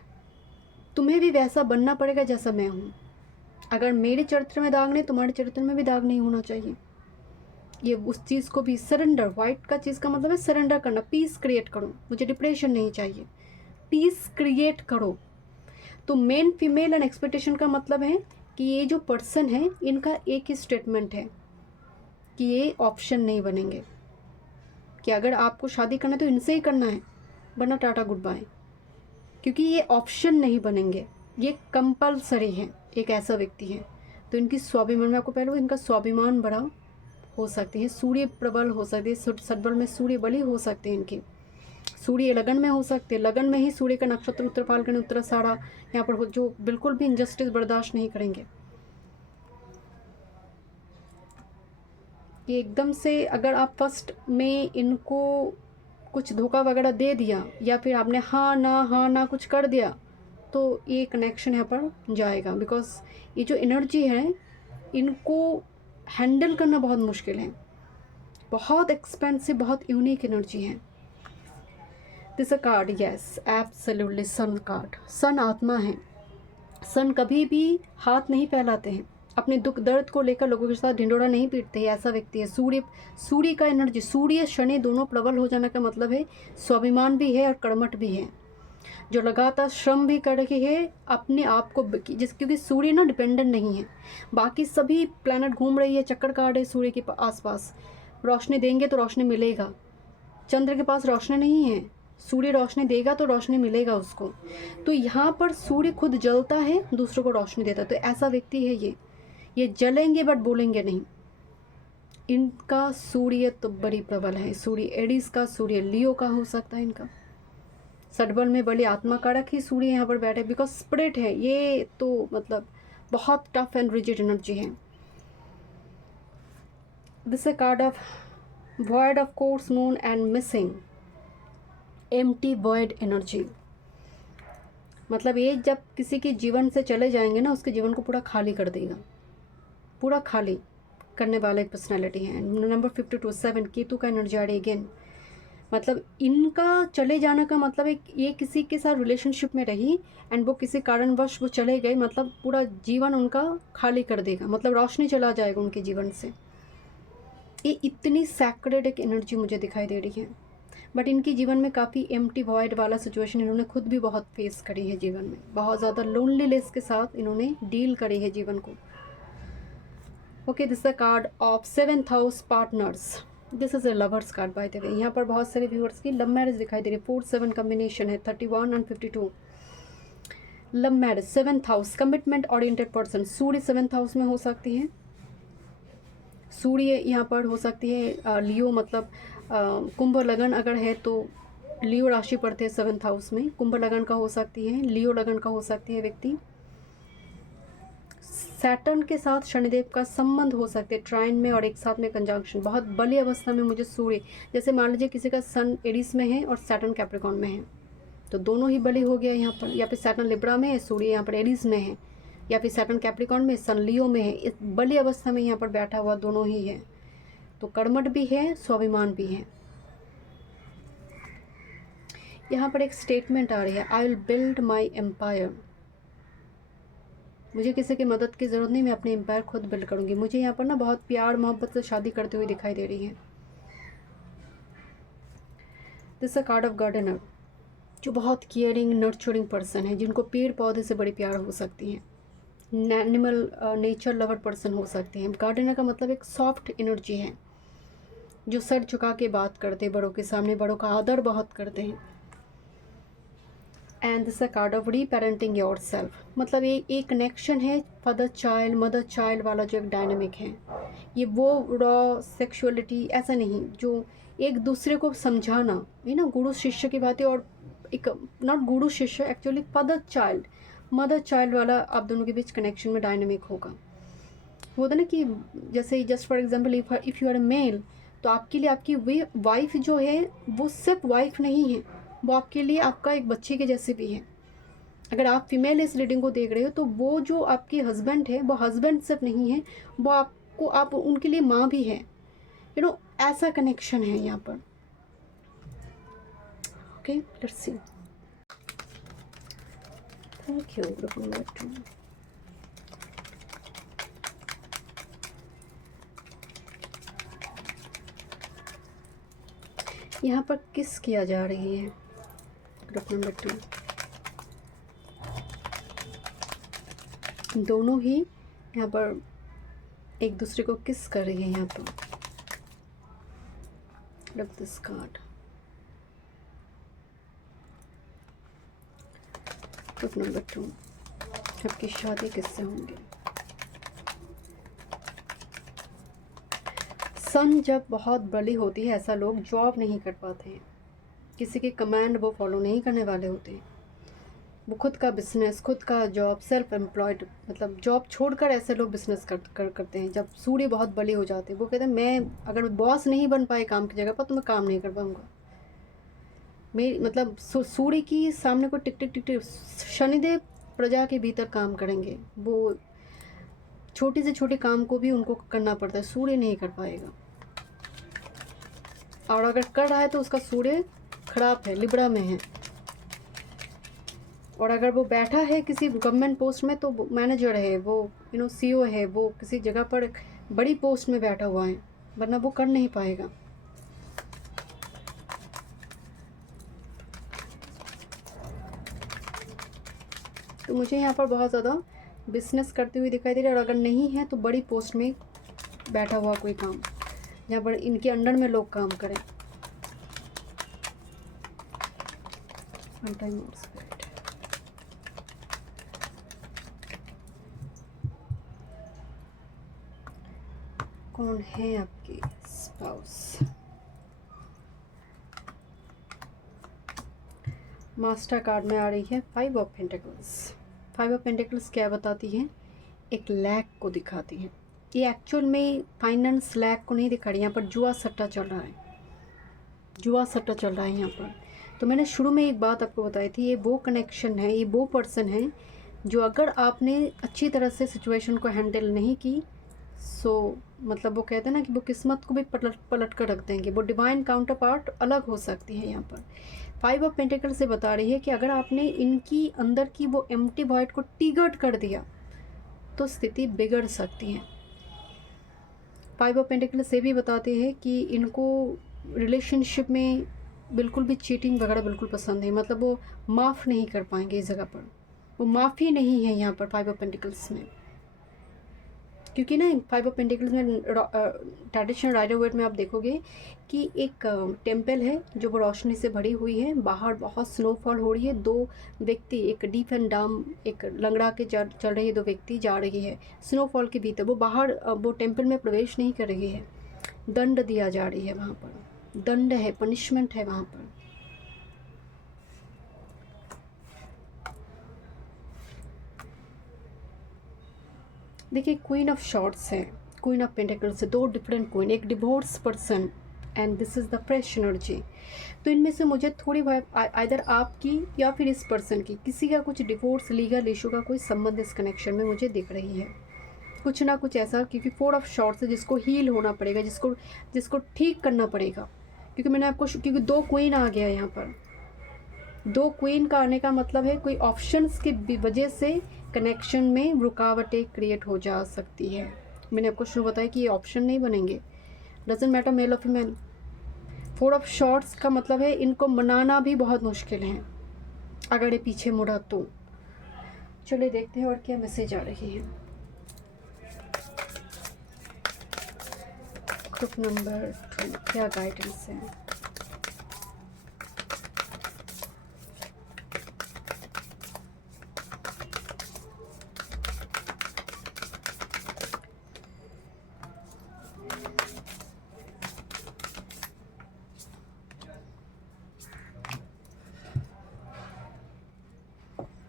तुम्हें भी वैसा बनना पड़ेगा जैसा मैं हूँ। अगर मेरे चरित्र में दाग नहीं, तुम्हारे चरित्र में भी दाग नहीं होना चाहिए। ये उस चीज़ को भी सरेंडर, वाइट का चीज़ का मतलब है सरेंडर करना, पीस क्रिएट करो, मुझे डिप्रेशन नहीं चाहिए, पीस क्रिएट करो। तो मेन फीमेल एंड एक्सपेक्टेशन का मतलब है कि ये जो पर्सन है इनका एक ही स्टेटमेंट है कि ये ऑप्शन नहीं बनेंगे, कि अगर आपको शादी करना है तो इनसे ही करना है, वरना टाटा गुड बाय, क्योंकि ये ऑप्शन नहीं बनेंगे, ये कंपलसरी है। एक ऐसा व्यक्ति है, तो इनकी स्वाभिमान, मैं आपको पहले इनका स्वाभिमान बड़ा हो सकती है, सूर्य प्रबल हो सकती है, सदबल में सूर्य बली हो सकते हैं इनके, सूर्य लगन में हो सकते हैं, लगन में ही सूर्य का नक्षत्र उत्तर फाल्गुन उत्तराषाढ़ा यहाँ पर हो, जो बिल्कुल भी इनजस्टिस बर्दाश्त नहीं करेंगे। कि एकदम से अगर आप फर्स्ट में इनको कुछ धोखा वगैरह दे दिया, या फिर आपने हाँ ना कुछ कर दिया, तो ये कनेक्शन यहाँ पर जाएगा। बिकॉज ये जो एनर्जी है इनको हैंडल करना बहुत मुश्किल है, बहुत एक्सपेंसिव, बहुत यूनिक एनर्जी है। This a card, yes absolutely sun card. Sun आत्मा है, सन कभी भी हाथ नहीं फैलाते हैं, अपने दुख दर्द को लेकर लोगों के साथ ढिंडोरा नहीं पीटते हैं, ऐसा व्यक्ति है। सूर्य का एनर्जी, सूर्य शनि दोनों प्रबल हो जाने का मतलब है स्वाभिमान भी है और कर्मठ भी है, जो लगातार श्रम भी कर रही है अपने आप को, क्योंकि सूर्य ना डिपेंडेंट नहीं है, बाकी सभी प्लैनेट घूम रही है, चक्कर काट है सूर्य के आसपास, रोशनी देंगे तो रोशनी मिलेगा। चंद्र के पास रोशनी नहीं है, सूर्य रोशनी देगा तो रोशनी मिलेगा उसको। तो यहाँ पर सूर्य खुद जलता है, दूसरों को रोशनी देता है, तो ऐसा व्यक्ति है ये जलेंगे बट बोलेंगे नहीं। इनका सूर्य तो बड़ी प्रबल है, सूर्य एडीज का, सूर्य लियो का हो सकता है इनका। सटबल में बड़ी आत्मा कारक ही सूर्य यहाँ पर बैठे, बिकॉज स्पिरिट है ये, तो मतलब बहुत टफ एंड रिजिड एनर्जी है। This A card of void of course known and missing, empty void energy। मतलब ये जब किसी के जीवन से चले जाएंगे ना, उसके जीवन को पूरा खाली कर देगा, पूरा खाली करने वाला एक पर्सनैलिटी है। नंबर 52 7 केतु का एनर्जी आ रही अगेन, मतलब इनका चले जाने का मतलब है ये किसी के साथ रिलेशनशिप में रही एंड वो किसी कारणवश वो चले गए, मतलब पूरा जीवन उनका खाली कर देगा, मतलब रोशनी चला जाएगा उनके जीवन से। ये इतनी सैक्रेड एक एनर्जी मुझे दिखाई दे रही है, बट इनके जीवन में काफ़ी एम्प्टी वॉइड वाला सिचुएशन इन्होंने खुद भी बहुत फेस करी है जीवन में, बहुत ज़्यादा लोनलीनेस के साथ इन्होंने डील करी है जीवन को। Okay, this a card of 7th house partners, this is a lovers card by the way. यहाँ पर बहुत सारे व्यूअर्स की लव मैरिज दिखाई दे रही है, 4-7 कम्बिनेशन है, 31 and 52 love marriage. 7th house commitment oriented person, Surya 7th house में हो सकती है, सूर्य यहाँ पर हो सकती है लियो, मतलब कुंभ लगन अगर है तो लियो राशि पड़ते हैं 7th हाउस में, कुंभ लगन का हो सकती है, लियो लगन का हो सकती है व्यक्ति। सैटर्न के साथ शनिदेव का संबंध हो सकते हैं ट्राइन में और एक साथ में कंजंक्शन, बहुत बली अवस्था में मुझे सूर्य, जैसे मान लीजिए किसी का सन एरीज में है और सैटर्न कैप्रिकॉन में है, तो दोनों ही बली हो गया यहाँ पर, या फिर सैटर्न लिब्रा में है, सूर्य यहाँ पर एरीज में है, या फिर सैटर्न कैप्रिकॉन में, सन लियो में है, इस बली अवस्था में यहाँ पर बैठा हुआ दोनों ही है, तो कर्मठ भी है, स्वाभिमान भी है। यहाँ पर एक स्टेटमेंट आ रही है, I will build my empire, मुझे किसी की मदद की ज़रूरत नहीं, मैं अपने एम्पायर खुद बिल्ड करूँगी। मुझे यहाँ पर ना बहुत प्यार मोहब्बत से शादी करते हुए दिखाई दे रही है। This a card of gardener, जो बहुत केयरिंग नर्चरिंग पर्सन है, जिनको पेड़ पौधे से बड़ी प्यार हो सकती है। एनिमल नेचर लवर पर्सन हो सकते हैं। गार्डनर का मतलब एक सॉफ्ट एनर्जी है, जो सर झुका के बात करते हैं बड़ों के सामने, बड़ों का आदर बहुत करते हैं। And this a card of reparenting yourself, मतलब ये एक कनेक्शन है फादर चाइल्ड मदर चाइल्ड वाला जो एक डायनामिक है। ये वो रॉ सेक्सुअलिटी ऐसा नहीं, जो एक दूसरे को समझाना है ना, गुरु शिष्य की बातें, और एक नॉट गुरु शिष्य, actually father child mother child वाला आप दोनों के बीच कनेक्शन में डायनामिक होगा। वो होता ना कि जैसे just for example if you are a male, तो आपके लिए आपकी वे वाइफ जो है वो सिर्फ वाइफ नहीं है, वो आपके लिए आपका एक बच्चे के जैसे भी है। अगर आप फीमेल इस रीडिंग को देख रहे हो, तो वो जो आपके हस्बैंड है वो हस्बैंड सिर्फ नहीं है, वो आपको आप उनके लिए माँ भी है। ऐसा कनेक्शन है यहाँ पर। Okay, let's see. Thank you. यहाँ पर किस किया जा रही है ग्रुप नंबर 2, दोनों ही यहाँ पर एक दूसरे को किस कर रही है। यहाँ पर look this card, group number 2, आपकी शादी किससे होंगी। सन जब बहुत बड़ी होती है, ऐसा लोग जॉब नहीं कर पाते हैं, किसी की कमांड वो फॉलो नहीं करने वाले होते हैं। वो खुद का बिजनेस, खुद का जॉब, सेल्फ एम्प्लॉयड, मतलब जॉब छोड़कर ऐसे लोग बिजनेस करते हैं। जब सूर्य बहुत बड़े हो जाते हैं, वो कहते हैं मैं अगर बॉस नहीं बन पाए काम की जगह पर, तो मैं काम नहीं कर पाऊँगा। मेरी मतलब सूर्य की सामने को टिक टिक टिक टिक, शनिदेव प्रजा के भीतर काम करेंगे। वो छोटी से छोटे काम को भी उनको करना पड़ता है, सूर्य नहीं कर पाएगा। और अगर कर रहा है तो उसका सूर्य खराब है, लिब्रा में है। और अगर वो बैठा है किसी गवर्नमेंट पोस्ट में, तो मैनेजर है वो, सीईओ है, वो किसी जगह पर एक बड़ी पोस्ट में बैठा हुआ है, वरना वो कर नहीं पाएगा। तो मुझे यहाँ पर बहुत ज़्यादा बिजनेस करते हुए दिखाई दे रहा है। और अगर नहीं है तो बड़ी पोस्ट में बैठा हुआ कोई काम, जहाँ पर इनके अंडर में लोग काम करें। कौन है आपकी स्पाउस। मास्टर कार्ड में आ रही है 5 ऑफ पेंटिकल्स। 5 ऑफ पेंटिकल्स क्या बताती है, एक लैक को दिखाती है। ये एक्चुअल में फाइनेंस लैक को नहीं दिखा रही, यहाँ पर जुआ सट्टा चल रहा है, जुआ सट्टा चल रहा है यहाँ पर। तो मैंने शुरू में एक बात आपको बताई थी, ये वो कनेक्शन है, ये वो पर्सन है जो अगर आपने अच्छी तरह से सिचुएशन को हैंडल नहीं की, सो मतलब वो कहते हैं ना कि वो किस्मत को भी पलट कर रख देंगे। वो डिवाइन काउंटर पार्ट अलग हो सकती है। यहाँ पर 5 ऑफ पेंटिकल से बता रही है कि अगर आपने इनकी अंदर की वो एम्प्टी वॉइड को टिगर्ड कर दिया, तो स्थिति बिगड़ सकती है। 5 ऑफ पेंटिकल से भी बताते हैं कि इनको रिलेशनशिप में बिल्कुल भी चीटिंग वगैरह बिल्कुल पसंद नहीं, मतलब वो माफ़ नहीं कर पाएंगे इस जगह पर, वो माफ़ी नहीं है यहाँ पर 5 ऑफ पेंटिकल्स में। क्योंकि ना 5 ऑफ पेंटिकल्स में ट्रेडिशनल राइडर वेट में आप देखोगे कि एक टेम्पल है जो वो रोशनी से भरी हुई है, बाहर बहुत स्नोफॉल हो रही है, 2 व्यक्ति, एक डीप एंड डाम, एक लंगड़ा के चल रही है, 2 व्यक्ति जा रही है स्नोफॉल के भीतर। वो बाहर वो टेम्पल में प्रवेश नहीं कर रही है, दंड दिया जा रही है, वहाँ पर दंड है, पनिशमेंट है वहाँ पर। देखिए क्वीन ऑफ शॉर्ट्स है, क्वीन ऑफ पेंटिकल्स है, 2 डिफरेंट क्वीन, एक divorce person and this is the fresh energy. तो इनमें से मुझे थोड़ी आइदर आपकी या फिर इस पर्सन की किसी का कुछ डिवोर्स लीगल इशू का कोई संबंध इस कनेक्शन में मुझे दिख रही है, कुछ ना कुछ ऐसा। क्योंकि 4 ऑफ शॉर्ट्स है, जिसको हील होना पड़ेगा, जिसको ठीक करना पड़ेगा। क्योंकि मैंने आपको क्योंकि 2 क्वीन आ गया यहाँ पर, दो क्वीन का आने का मतलब है कोई ऑप्शंस की वजह से कनेक्शन में रुकावटें क्रिएट हो जा सकती है। मैंने आपको शुरू बताया कि ये ऑप्शन नहीं बनेंगे, डजेंट मैटर मेल और फीमेल। 4 ऑफ शॉर्ट्स का मतलब है इनको मनाना भी बहुत मुश्किल है अगर ये पीछे मुड़ा तो। चलिए देखते हैं और क्या मैसेज आ रही है। ग्रुप नंबर 2 क्या गाइडेंस है।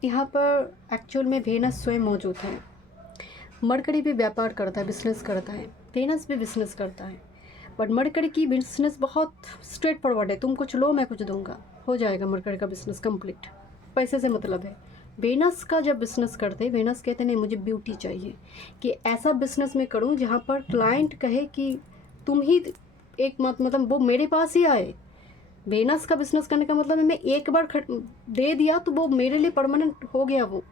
यहाँ पर एक्चुअल में वेनस स्वयं मौजूद है। मरकरी भी व्यापार करता है, बिजनेस करता है, वेनस भी बिजनेस करता है, बट मरकरी की बिजनेस बहुत स्ट्रेट फॉरवर्ड है, तुम कुछ लो मैं कुछ दूंगा, हो जाएगा मरकरी का बिजनेस कंप्लीट, पैसे से मतलब है। वेनस का जब बिजनेस करते हैं, वेनस कहते नहीं मुझे ब्यूटी चाहिए, कि ऐसा बिजनेस मैं करूँ जहाँ पर क्लाइंट कहे कि तुम ही एक मतलब वो मेरे पास ही आए। वेनस का बिजनेस करने का मतलब है मैं एक बार दे दिया तो वो मेरे लिए परमानेंट हो गया वो।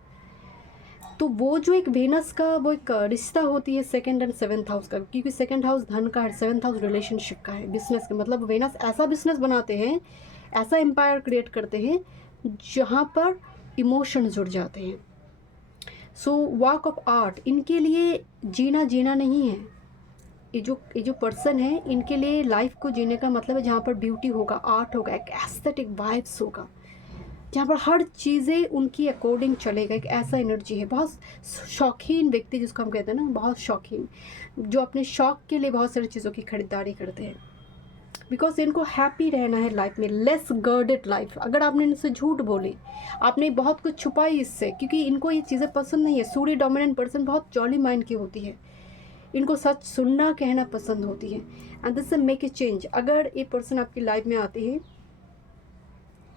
तो वो जो एक वेनस का वो एक रिश्ता होती है 2nd एंड 7th हाउस का, क्योंकि 2nd हाउस धन का है, 7th हाउस रिलेशनशिप का है, बिजनेस का मतलब वेनस ऐसा बिजनेस बनाते हैं, ऐसा एम्पायर क्रिएट करते हैं जहाँ पर इमोशन जुड़ जाते हैं। सो वॉक ऑफ आर्ट इनके लिए जीना नहीं है। ये जो पर्सन है इनके लिए लाइफ को जीने का मतलब है जहाँ पर ब्यूटी होगा, आर्ट होगा, एक एस्थेटिक वाइब्स होगा, जहाँ पर हर चीज़ें उनकी अकॉर्डिंग चलेगा। एक ऐसा एनर्जी है, बहुत शौकीन व्यक्ति जिसको हम कहते हैं ना, बहुत शौकीन, जो अपने शौक के लिए बहुत सारी चीज़ों की खरीदारी करते हैं, बिकॉज इनको हैप्पी रहना है लाइफ में, लेस गर्डेड लाइफ। अगर आपने इनसे झूठ बोली, आपने बहुत कुछ छुपाई इससे, क्योंकि इनको ये चीज़ें पसंद नहीं है। सूर्य डोमिनेंट पर्सन बहुत जॉली माइंड की होती है, इनको सच सुनना कहना पसंद होती है, and this make a change. अगर ये पर्सन आपकी लाइफ में आते हैं,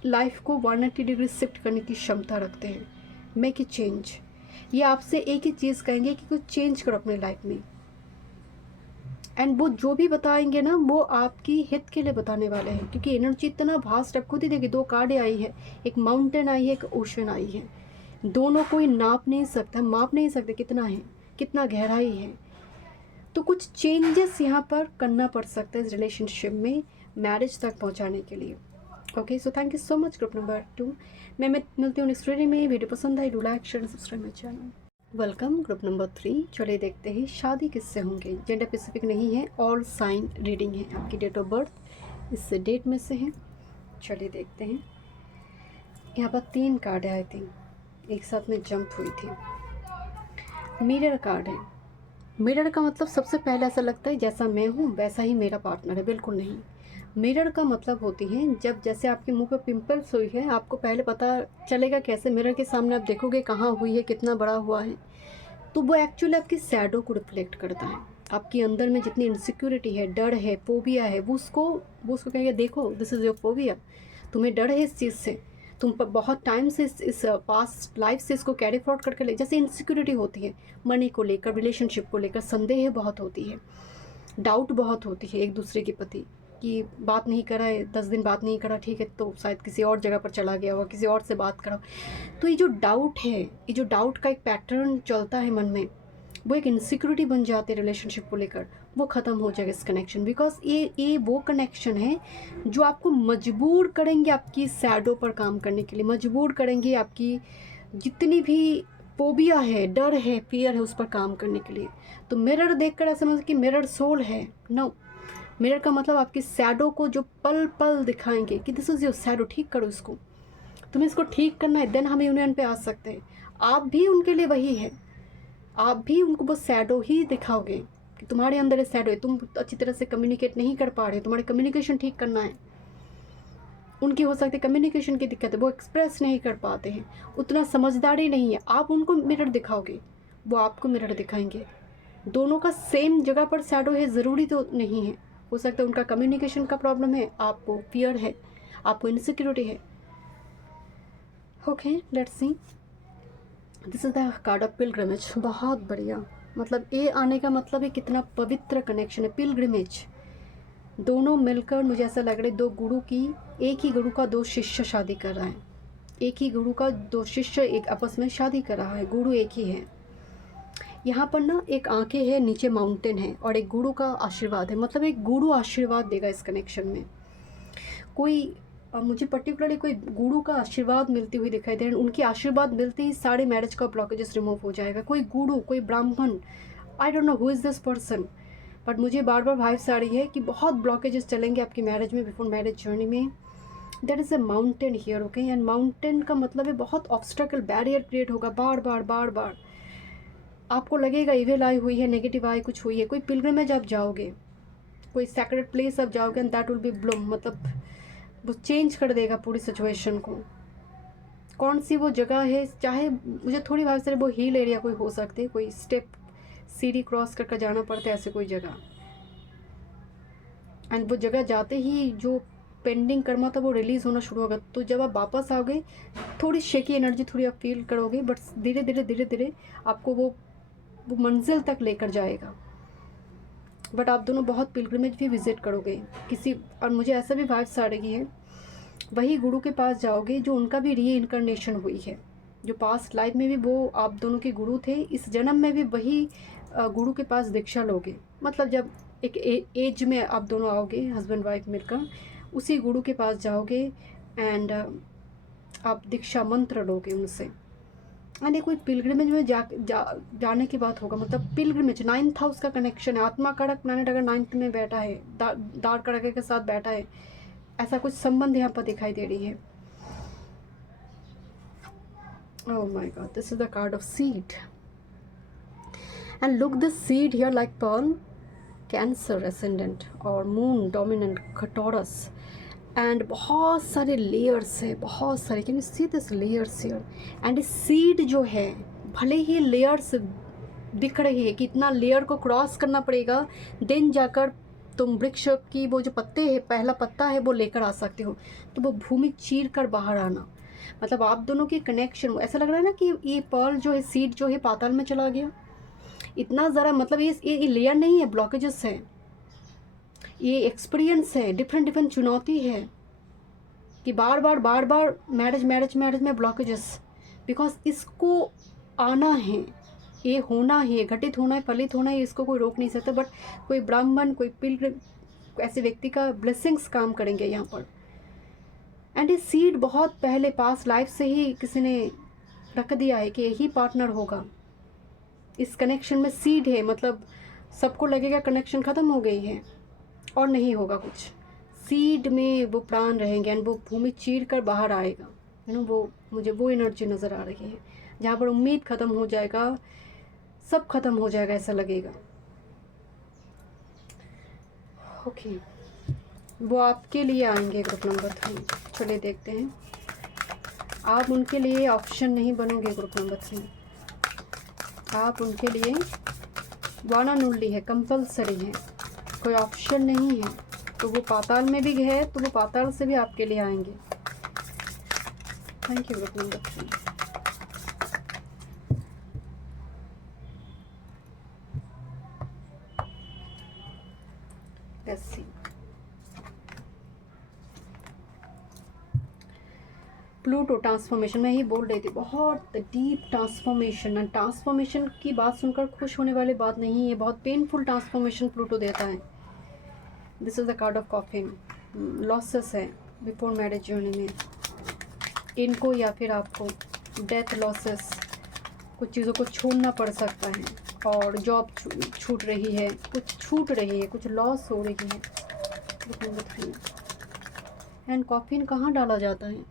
लाइफ को 180 डिग्री शिफ्ट करने की क्षमता रखते हैं, मेक ए चेंज। ये आपसे एक ही चीज़ कहेंगे कि कुछ चेंज करो अपने लाइफ में, एंड वो जो भी बताएंगे ना वो आपकी हित के लिए बताने वाले हैं, क्योंकि एनर्जी इतना भास्ट है। खुद ही देखिए 2 कार्ड आई है, एक माउंटेन आई है, एक ओशन आई है, दोनों कोई नाप नहीं सकता, माप नहीं सकते कितना है, कितना गहराई है। तो कुछ चेंजेस यहाँ पर करना पड़ सकता है इस रिलेशनशिप में, मैरिज तक पहुँचाने के लिए। Okay, so thank you so much group number 2। मैं मिलती हूँ नेक्स्ट वीडियो में। वीडियो पसंद आई, do like share subscribe my channel. Welcome group number 3। चलिए देखते हैं शादी किससे होंगे। जेंडर स्पेसिफिक नहीं है, ऑल साइन रीडिंग है, आपकी डेट ऑफ बर्थ इस डेट में से है। चलिए देखते हैं। यहाँ पर 3 कार्ड है, आई थिंक एक साथ में जंप हुई थी। मिरर कार्ड है। मिरर का मतलब सबसे पहले ऐसा लगता है जैसा मैं हूँ वैसा ही मेरा पार्टनर है, बिल्कुल नहीं। मिरर का मतलब होती है जब जैसे आपके मुंह पे पिंपल्स हुई है, आपको पहले पता चलेगा कैसे, मिरर के सामने आप देखोगे कहाँ हुई है, कितना बड़ा हुआ है, तो वो एक्चुअली आपकी शैडो को रिफ्लेक्ट करता है। आपके अंदर में जितनी इनसिक्योरिटी है, डर है, फोबिया है, वो उसको कहेंगे देखो दिस इज़ योर फोबिया, तुम्हें डर है इस चीज़ से, तुम पर बहुत टाइम से इस पास्ट लाइफ से इसको कैरी फॉरवर्ड करके ले, जैसे इनसिक्योरिटी होती है मनी को लेकर, रिलेशनशिप को लेकर संदेह बहुत होती है, डाउट बहुत होती है एक दूसरे के प्रति, कि बात नहीं करा है, 10 दिन बात नहीं करा, ठीक है तो शायद किसी और जगह पर चला गया होगा, किसी और से बात करा। तो ये जो डाउट है, ये जो डाउट का एक पैटर्न चलता है मन में, वो एक इनसिक्योरिटी बन जाती है रिलेशनशिप को लेकर, वो ख़त्म हो जाएगा इस कनेक्शन। बिकॉज ये वो कनेक्शन है जो आपको मजबूर करेंगे आपकी शैडो पर काम करने के लिए, मजबूर करेंगे आपकी जितनी भी फोबिया है, डर है, फियर है, उस पर काम करने के लिए। तो मिरर देखकर ऐसा समझ कि मिरर सोल है, नो। मिरर का मतलब आपकी शैडो को जो पल पल दिखाएंगे कि दिस इज़ योर शैडो, ठीक करो इसको, तुम्हें इसको ठीक करना है, देन हम यूनियन पे आ सकते हैं। आप भी उनके लिए वही है, आप भी उनको बस शैडो ही दिखाओगे कि तुम्हारे अंदर ये शैडो है, तुम अच्छी तरह से कम्युनिकेट नहीं कर पा रहे, तुम्हारे कम्युनिकेशन ठीक करना है। उनकी हो सकती है कम्युनिकेशन की दिक्कत है, वो एक्सप्रेस नहीं कर पाते हैं, उतना समझदारी नहीं है, आप उनको मिरर दिखाओगे, वो आपको मिरर दिखाएंगे। दोनों का सेम जगह पर शैडो है ज़रूरी तो नहीं है, हो सकता है उनका कम्युनिकेशन का प्रॉब्लम है, आपको फियर है, आपको इनसिक्योरिटी है। Okay, let's see. This is the card of pilgrimage. बहुत बढ़िया, मतलब ये आने का मतलब है कितना पवित्र कनेक्शन है, पिलग्रिमेज। दोनों मिलकर मुझे ऐसा लग रहा है 2 गुरु की, एक ही गुरु का 2 शिष्य शादी कर रहे हैं, एक ही गुरु का दो शिष्य एक आपस में शादी कर रहा है, गुरु एक ही है। यहाँ पर ना एक आंखें है, नीचे माउंटेन है और एक गुरु का आशीर्वाद है, मतलब एक गुरु आशीर्वाद देगा इस कनेक्शन में। कोई मुझे पर्टिकुलरली कोई गुरु का आशीर्वाद मिलती हुई दिखाई दे रही है। उनकी आशीर्वाद मिलते ही सारे मैरिज का ब्लॉकेजेस रिमूव हो जाएगा। कोई गुरु, कोई ब्राह्मण, I don't know who is this person, but मुझे बार बार वाइब्स आ रही है कि बहुत ब्लॉकेजेस चलेंगे आपकी मैरिज में, बिफोर मैरिज जर्नी में। There is a mountain here, okay. And mountain का मतलब है बहुत ऑब्स्टेकल, बैरियर क्रिएट होगा बार बार बार बार। आपको लगेगा इविल आई हुई है, नेगेटिव आई कुछ हुई है। कोई पिलग्रिमेज आप जाओगे, कोई सैक्रेड प्लेस आप जाओगे, and that will be Bloom, मतलब वो चेंज कर देगा पूरी सिचुएशन को। कौन सी वो जगह है, चाहे मुझे थोड़ी बात से वो हिल एरिया कोई हो सकती है, कोई स्टेप सीढ़ी क्रॉस करके जाना पड़ता है, ऐसे कोई जगह। एंड वो जगह जाते ही जो पेंडिंग कर्मा था वो रिलीज़ होना शुरू होगा। तो जब आप वापस आओगे थोड़ी शेकी एनर्जी थोड़ी आप फील करोगे, बट धीरे धीरे धीरे धीरे आपको वो मंजिल तक लेकर जाएगा। बट आप दोनों बहुत पिलग्रिमेज भी विजिट करोगे किसी, और मुझे ऐसा भी वाइब्स आ रही है वही गुरु के पास जाओगे जो उनका भी री इनकारनेशन हुई है, जो पास्ट लाइफ में भी वो आप दोनों के गुरु थे, इस जन्म में भी वही गुरु के पास दीक्षा लोगे। मतलब जब एक एज में आप दोनों आओगे हस्बैंड वाइफ मिलकर, उसी गुरु के पास जाओगे एंड आप दीक्षा मंत्र लोगे उनसे। एंड कोई पिलग्रिमेज में जाने की बात होगा, मतलब पिलग्रिमेज 9th हाउस का कनेक्शन है। आत्मा कारक प्लैनेट अगर 9th में बैठा है, दार कारक के साथ बैठा है, ऐसा कुछ संबंध यहाँ पर दिखाई दे रही है। Oh my God, this is the card of seed. And look, this seed here like pearl, Cancer ascendant और Moon dominant Taurus, and बहुत सारे लेयर्स है, बहुत सारे। Can you see this layers here? And इस सीड जो है, भले ही लेयर्स दिख रही है कि इतना लेयर को क्रॉस करना पड़ेगा, देन जाकर तुम वृक्ष की वो जो पत्ते है, पहला पत्ता है वो लेकर आ सकते हो। तो वो भूमि चीर कर बाहर आना, मतलब आप दोनों की कनेक्शन, ऐसा लग रहा है ना कि ये पर्ल जो है, सीड जो है पाताल में चला गया। इतना ज़रा, मतलब ये लेयर नहीं है, ब्लॉकेजेस है, ये एक्सपीरियंस है, डिफरेंट चुनौती है कि बार बार मैरिज में ब्लॉकेजेस, बिकॉज इसको आना है, ये होना है, घटित होना है, फलित होना है, इसको कोई रोक नहीं सकता। बट कोई ब्राह्मण, कोई पिलग्रिम, ऐसे व्यक्ति का ब्लेसिंग्स काम करेंगे यहाँ पर। एंड ये सीड बहुत पहले पास लाइफ से ही किसी ने रख दिया है कि यही पार्टनर होगा इस कनेक्शन में। सीड है, मतलब सबको लगेगा कनेक्शन ख़त्म हो गई है और नहीं होगा कुछ। सीड में वो प्राण रहेंगे एंड वो भूमि चीर कर बाहर आएगा, है ना। वो मुझे वो एनर्जी नज़र आ रही है जहाँ पर उम्मीद ख़त्म हो जाएगा, सब खत्म हो जाएगा, ऐसा लगेगा। ओके, वो आपके लिए आएंगे ग्रुप नंबर 3। चलिए देखते हैं, आप उनके लिए ऑप्शन नहीं बनोगे ग्रुप नंबर 3, आप उनके लिए वानानुल्ली है, कंपलसरी है, कोई ऑप्शन नहीं है। तो वो पाताल में भी है तो वो पाताल से भी आपके लिए आएंगे। Thank you group number 3। Let's see, Pluto transformation, मैं ही बोल रही थी, बहुत डीप ट्रांसफॉर्मेशन। एंड ट्रांसफॉर्मेशन की बात सुनकर खुश होने वाली बात नहीं है, बहुत पेनफुल ट्रांसफॉर्मेशन प्लूटो देता है। This is the card of coffin, losses है बिफोर मैरिज जर्नी में, इनको या फिर आपको डेथ लॉसेस, कुछ चीज़ों को छोड़ना पड़ सकता है, और जॉब छूट रही है, कुछ छूट रही है, कुछ लॉस हो रही है। एंड कॉफिन कहाँ डाला जाता है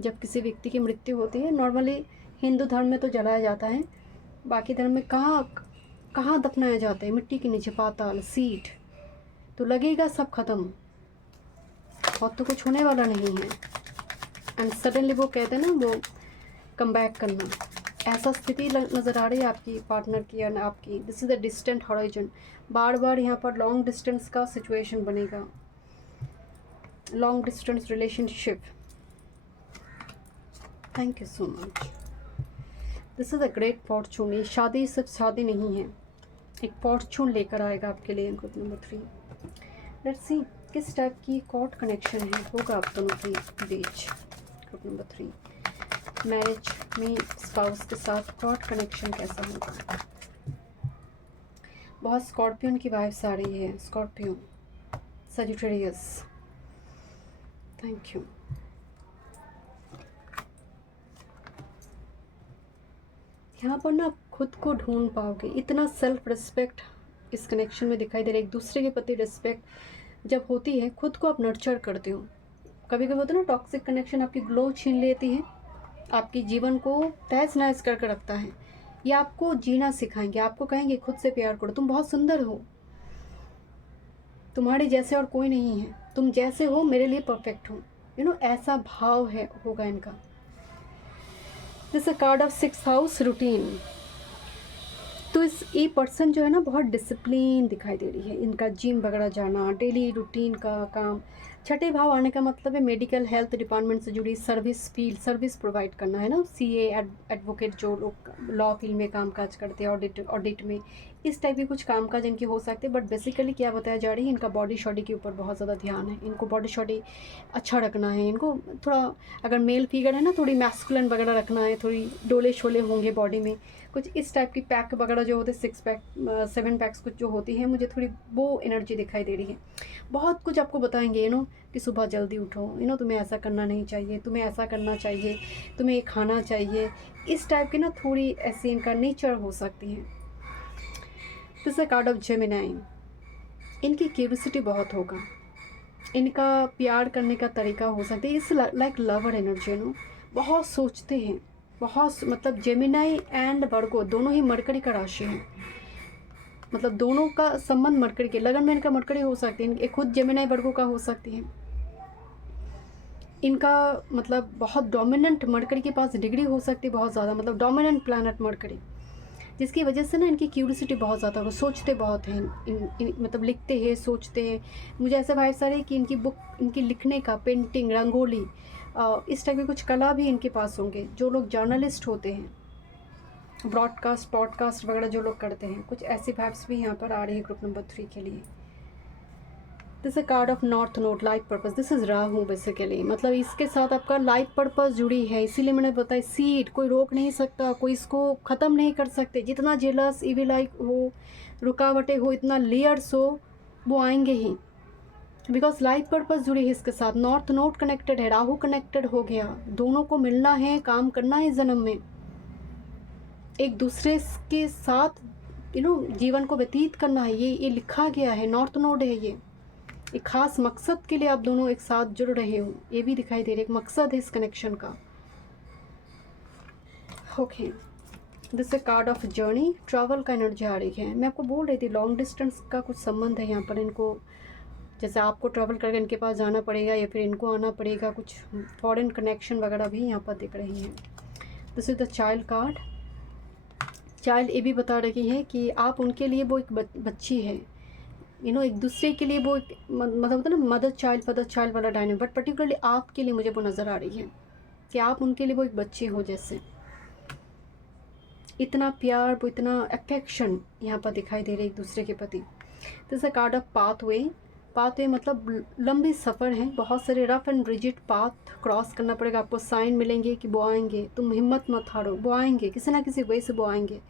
जब किसी व्यक्ति की मृत्यु होती है? नॉर्मली हिंदू धर्म में तो जलाया जाता है, बाकी धर्म में कहाँ दफनाया जाता है? मिट्टी के नीचे, पाताल, सीट। तो लगेगा सब खत्म, बहुत तो कुछ होने वाला नहीं है। एंड सडनली वो कहते हैं ना, वो कम बैक करना, ऐसा स्थिति नज़र आ रही है आपकी पार्टनर की या आपकी। This is the distant horizon, बार बार यहाँ पर लॉन्ग डिस्टेंस का सिचुएशन बनेगा, long distance relationship. Thank you so much. This is a great fortune, ये शादी सिर्फ शादी नहीं है, एक फॉर्चून लेकर आएगा आपके लिए ग्रुप नंबर 3। लेट्स सी किस टाइप की कॉर्ड कनेक्शन है होगा आप दोनों के बीच ग्रुप नंबर 3। मैरिज में स्पाउस के साथ गॉड कनेक्शन कैसा होगा। बहुत स्कॉर्पियन की वाइब्स आ रही है, स्कॉर्पियो, सजिटेरियस। Thank you. यहाँ पर ना आप खुद को ढूंढ पाओगे, इतना सेल्फ रिस्पेक्ट इस कनेक्शन में दिखाई दे रहा है। एक दूसरे के प्रति रिस्पेक्ट जब होती है, खुद को आप नर्चर करते हो। कभी कभी होता है ना, टॉक्सिक कनेक्शन आपकी ग्लो छीन लेती है, आपके जीवन को तहस नहस करके रखता है। ये आपको जीना सिखाएंगे, आपको कहेंगे खुद से प्यार करो, तुम बहुत सुंदर हो, तुम्हारे जैसे और कोई नहीं है, तुम जैसे हो मेरे लिए परफेक्ट हो। ऐसा भाव है होगा इनका। This a card of 6th house, routine. तो ये पर्सन जो है ना, बहुत डिसिप्लिन दिखाई दे रही है। इनका जिम वगैरह जाना, डेली रूटीन का काम। छठे भाव आने का मतलब है मेडिकल हेल्थ डिपार्टमेंट से जुड़ी सर्विस फील्ड, सर्विस प्रोवाइड करना है ना। सीए, एडवोकेट, जो लोग लॉ फील्ड में कामकाज करते हैं, ऑडिट में, इस टाइप के कुछ कामकाज इनके हो सकते हैं। बट बेसिकली क्या बताया जा रही है, इनका बॉडी शॉडी के ऊपर बहुत ज़्यादा ध्यान है। इनको बॉडी शॉडी अच्छा रखना है। इनको थोड़ा, अगर मेल फिगर है ना, थोड़ी मैस्कुलिन वगैरह रखना है, थोड़ी डोले शोले होंगे बॉडी में, कुछ इस टाइप की पैक वगैरह जो होते हैं, 6 पैक 7 पैक्स कुछ जो होती हैं, मुझे थोड़ी वो एनर्जी दिखाई दे रही है। बहुत कुछ आपको बताएंगे कि सुबह जल्दी उठो, तुम्हें ऐसा करना नहीं चाहिए, तुम्हें ऐसा करना चाहिए, तुम्हें ये खाना चाहिए। इस टाइप की ना थोड़ी ऐसी इनका नेचर हो सकती है। This a card of Gemini. इनकी क्यूरियोसिटी बहुत होगा, इनका प्यार करने का तरीका हो सकता है। इस लाइक लवर एनर्जी, बहुत सोचते हैं, बहुत, मतलब जेमिनाई एंड वर्गो दोनों ही मरकरी का राशि है। मतलब दोनों का संबंध मरकरी के, लगन में इनका मरकरी हो सकती है, खुद जेमिनाई वर्गो का हो सकती है। इनका मतलब बहुत डोमिनेंट मरकरी के पास डिग्री हो सकती है, बहुत ज़्यादा, मतलब डोमिनेंट प्लैनेट मरकरी, जिसकी वजह से ना इनकी क्यूरियोसिटी बहुत ज़्यादा होगा। सोचते बहुत हैं, मतलब लिखते हैं, सोचते हैं। मुझे ऐसा भाई सारे कि इनकी बुक, इनकी लिखने का, पेंटिंग, रंगोली, इस टाइप के कुछ कला भी इनके पास होंगे। जो लोग जर्नलिस्ट होते हैं, ब्रॉडकास्ट पॉडकास्ट वगैरह जो लोग करते हैं, कुछ ऐसी वाइब्स भी यहाँ पर आ रही है ग्रुप नंबर 3 के लिए। This a card of north node, life purpose. This is Rahu basically, मतलब इसके साथ आपका लाइफ पर्पस जुड़ी है। इसीलिए मैंने बताया, सीड कोई रोक नहीं सकता, कोई इसको ख़त्म नहीं कर सकते। जितना जेलस, इविल लाइक हो, रुकावटें हो, इतना लेयर्स हो, वो आएंगे ही, बिकॉज लाइफ पर्पस जुड़ी है इसके साथ। नॉर्थ नोड कनेक्टेड है, राहु कनेक्टेड हो गया। दोनों को मिलना है, काम करना है जन्म में, एक दूसरे के साथ जीवन को व्यतीत करना है। ये लिखा गया है, नॉर्थ नोड है ये। एक खास मकसद के लिए आप दोनों एक साथ जुड़ रहे हो, ये भी दिखाई दे रहा है। एक मकसद है इस कनेक्शन का। Okay, this A card of journey, travel का एनर्जी आ रही है। मैं आपको बोल रही थी लॉन्ग डिस्टेंस का कुछ संबंध है यहाँ पर। इनको जैसे आपको ट्रैवल करके इनके पास जाना पड़ेगा या फिर इनको आना पड़ेगा, कुछ फॉरेन कनेक्शन वगैरह भी यहाँ पर दिख रही हैं। This is the child card. Child ये भी बता रही है कि आप उनके लिए वो एक बच्ची है, एक दूसरे के लिए वो मतलब होता है ना, मदर चाइल्ड फादर चाइल्ड वाला डायनामिक। बट पर्टिकुलरली आपके लिए मुझे वो नज़र आ रही है कि आप उनके लिए वो एक बच्चे हो जैसे। इतना प्यार, वो इतना अफेक्शन यहाँ पर दिखाई दे रही है एक दूसरे के प्रति। This a card of pathway. Pathway मतलब लंबी सफ़र है, बहुत सारे rough and rigid path cross करना पड़ेगा आपको। साइन मिलेंगे कि वो आएंगे, तुम हिम्मत मत हारो, वो आएंगे, किसी ना किसी वे से वो आएंगे।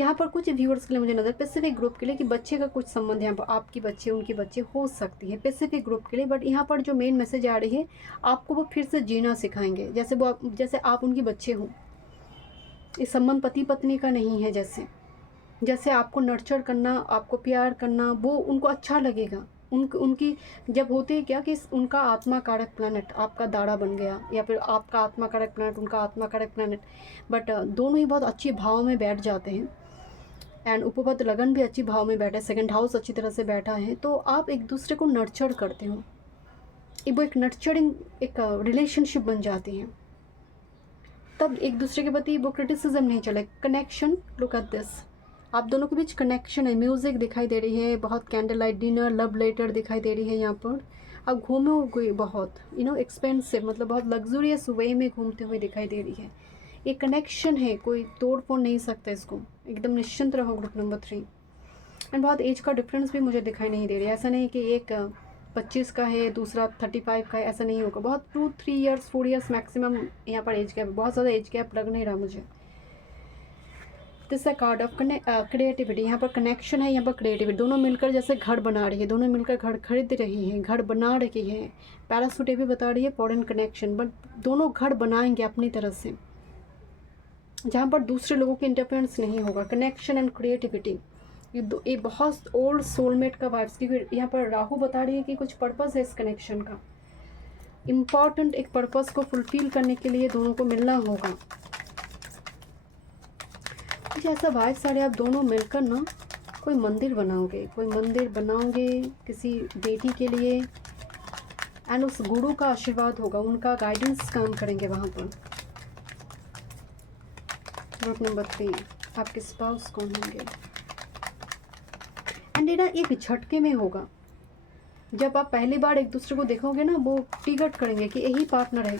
यहाँ पर कुछ व्यूअर्स के लिए मुझे नज़र, पेसिफिक ग्रुप के लिए, कि बच्चे का कुछ संबंध यहाँ पर आपकी बच्चे उनकी बच्चे हो सकती है पेसिफिक ग्रुप के लिए। बट यहाँ पर जो मेन मैसेज आ रही है, आपको वो फिर से जीना सिखाएंगे, जैसे आप उनकी बच्चे हो। इस संबंध पति पत्नी का नहीं है, जैसे आपको नर्चर करना, आपको प्यार करना, वो उनको अच्छा लगेगा। उनकी जब होती है क्या कि उनका आत्मा कारक प्लैनेट आपका दाड़ा बन गया, या फिर आपका आत्मा कारक प्लैनेट उनका आत्मा कारक प्लैनेट, बट दोनों ही बहुत अच्छी भाव में बैठ जाते हैं। एंड उपपद लगन भी अच्छी भाव में बैठा है, सेकंड हाउस अच्छी तरह से बैठा है, तो आप एक दूसरे को नर्चर करते हो। वो एक नर्चरिंग एक रिलेशनशिप बन जाती है। तब एक दूसरे के प्रति वो क्रिटिसिज्म नहीं चले, कनेक्शन। लुक एट दिस, आप दोनों के बीच कनेक्शन है। म्यूज़िक दिखाई दे रही है, बहुत candle light dinner, love letter दिखाई दे रही है। यहाँ पर आप घूमोगे बहुत, एक्सपेंसिव, मतलब बहुत लग्जूरियस वे में घूमते हुए दिखाई दे रही है। एक कनेक्शन है, कोई तोड़ फोड़ नहीं सकता इसको, एकदम निश्चिंत रहो ग्रुप नंबर 3। एंड बहुत एज का डिफरेंस भी मुझे दिखाई नहीं दे रही है। ऐसा नहीं कि एक 25 का है, दूसरा 35 का है, ऐसा नहीं होगा। बहुत 2-3 ईयर्स 4 ईयर्स मैक्सिमम यहाँ पर एज गैप, बहुत ज़्यादा एज गैप लग नहीं रहा मुझे। This a card of creativity. यहाँ पर कनेक्शन है, यहाँ पर क्रिएटिविटी, दोनों मिलकर जैसे घर बना रही है, दोनों मिलकर घर खरीद रही हैं, घर बना रही है। पैरासूट ये भी बता रही है फॉरेन कनेक्शन, बट दोनों घर बनाएंगे अपनी तरफ से, जहाँ पर दूसरे लोगों की इंटरफेरेंस नहीं होगा। कनेक्शन एंड क्रिएटिविटी, ये बहुत ओल्ड सोलमेट का वाइब्स, क्योंकि यहाँ पर राहु बता रही है कि कुछ पर्पस है इस कनेक्शन का, इम्पॉर्टेंट एक पर्पस को फुलफिल करने के लिए दोनों को मिलना होगा। कुछ ऐसा वाइब्स आ रहा है, आप दोनों मिलकर ना कोई मंदिर बनाओगे, कोई मंदिर बनाओगे किसी बेटी के लिए, एंड उस गुरु का आशीर्वाद होगा, उनका गाइडेंस काम करेंगे वहाँ पर। ग्रुप नंबर 3, आपके स्पाउस कौन होंगे? एंड ये ना एक झटके में होगा, जब आप पहली बार एक दूसरे को देखोगे ना, वो टिकट करेंगे कि यही पार्टनर है,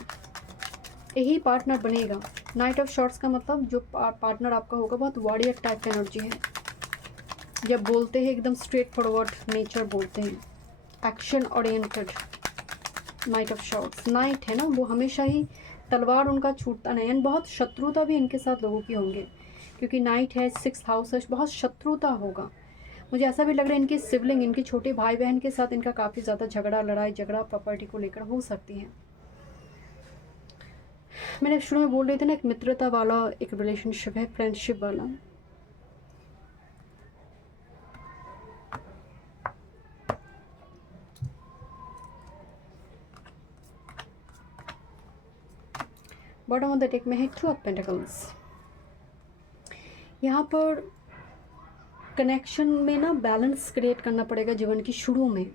यही पार्टनर बनेगा। नाइट ऑफ शॉर्ट्स का मतलब जो पार्टनर आपका होगा बहुत वॉरियर टाइप का एनर्जी है। जब बोलते हैं एकदम स्ट्रेट फॉरवर्ड नेचर बोलते हैं, action oriented. Night of shorts night है ना, वो हमेशा ही तलवार उनका छूटता नहीं, एंड बहुत शत्रुता भी इनके साथ लोगों की होंगे, क्योंकि नाइट है, 6th हाउस है, बहुत शत्रुता होगा। मुझे ऐसा भी लग रहा है इनकी सिबलिंग, इनके छोटे भाई बहन के साथ इनका काफ़ी ज़्यादा झगड़ा, लड़ाई झगड़ा प्रॉपर्टी को लेकर हो सकती है। मैंने शुरू में बोल रही थी ना, एक मित्रता वाला एक रिलेशनशिप है, फ्रेंडशिप वाला। बॉटम ऑफ द डेक में है 2 ऑफ पेंटिकल्स। यहाँ पर कनेक्शन में ना बैलेंस क्रिएट करना पड़ेगा जीवन की शुरू में।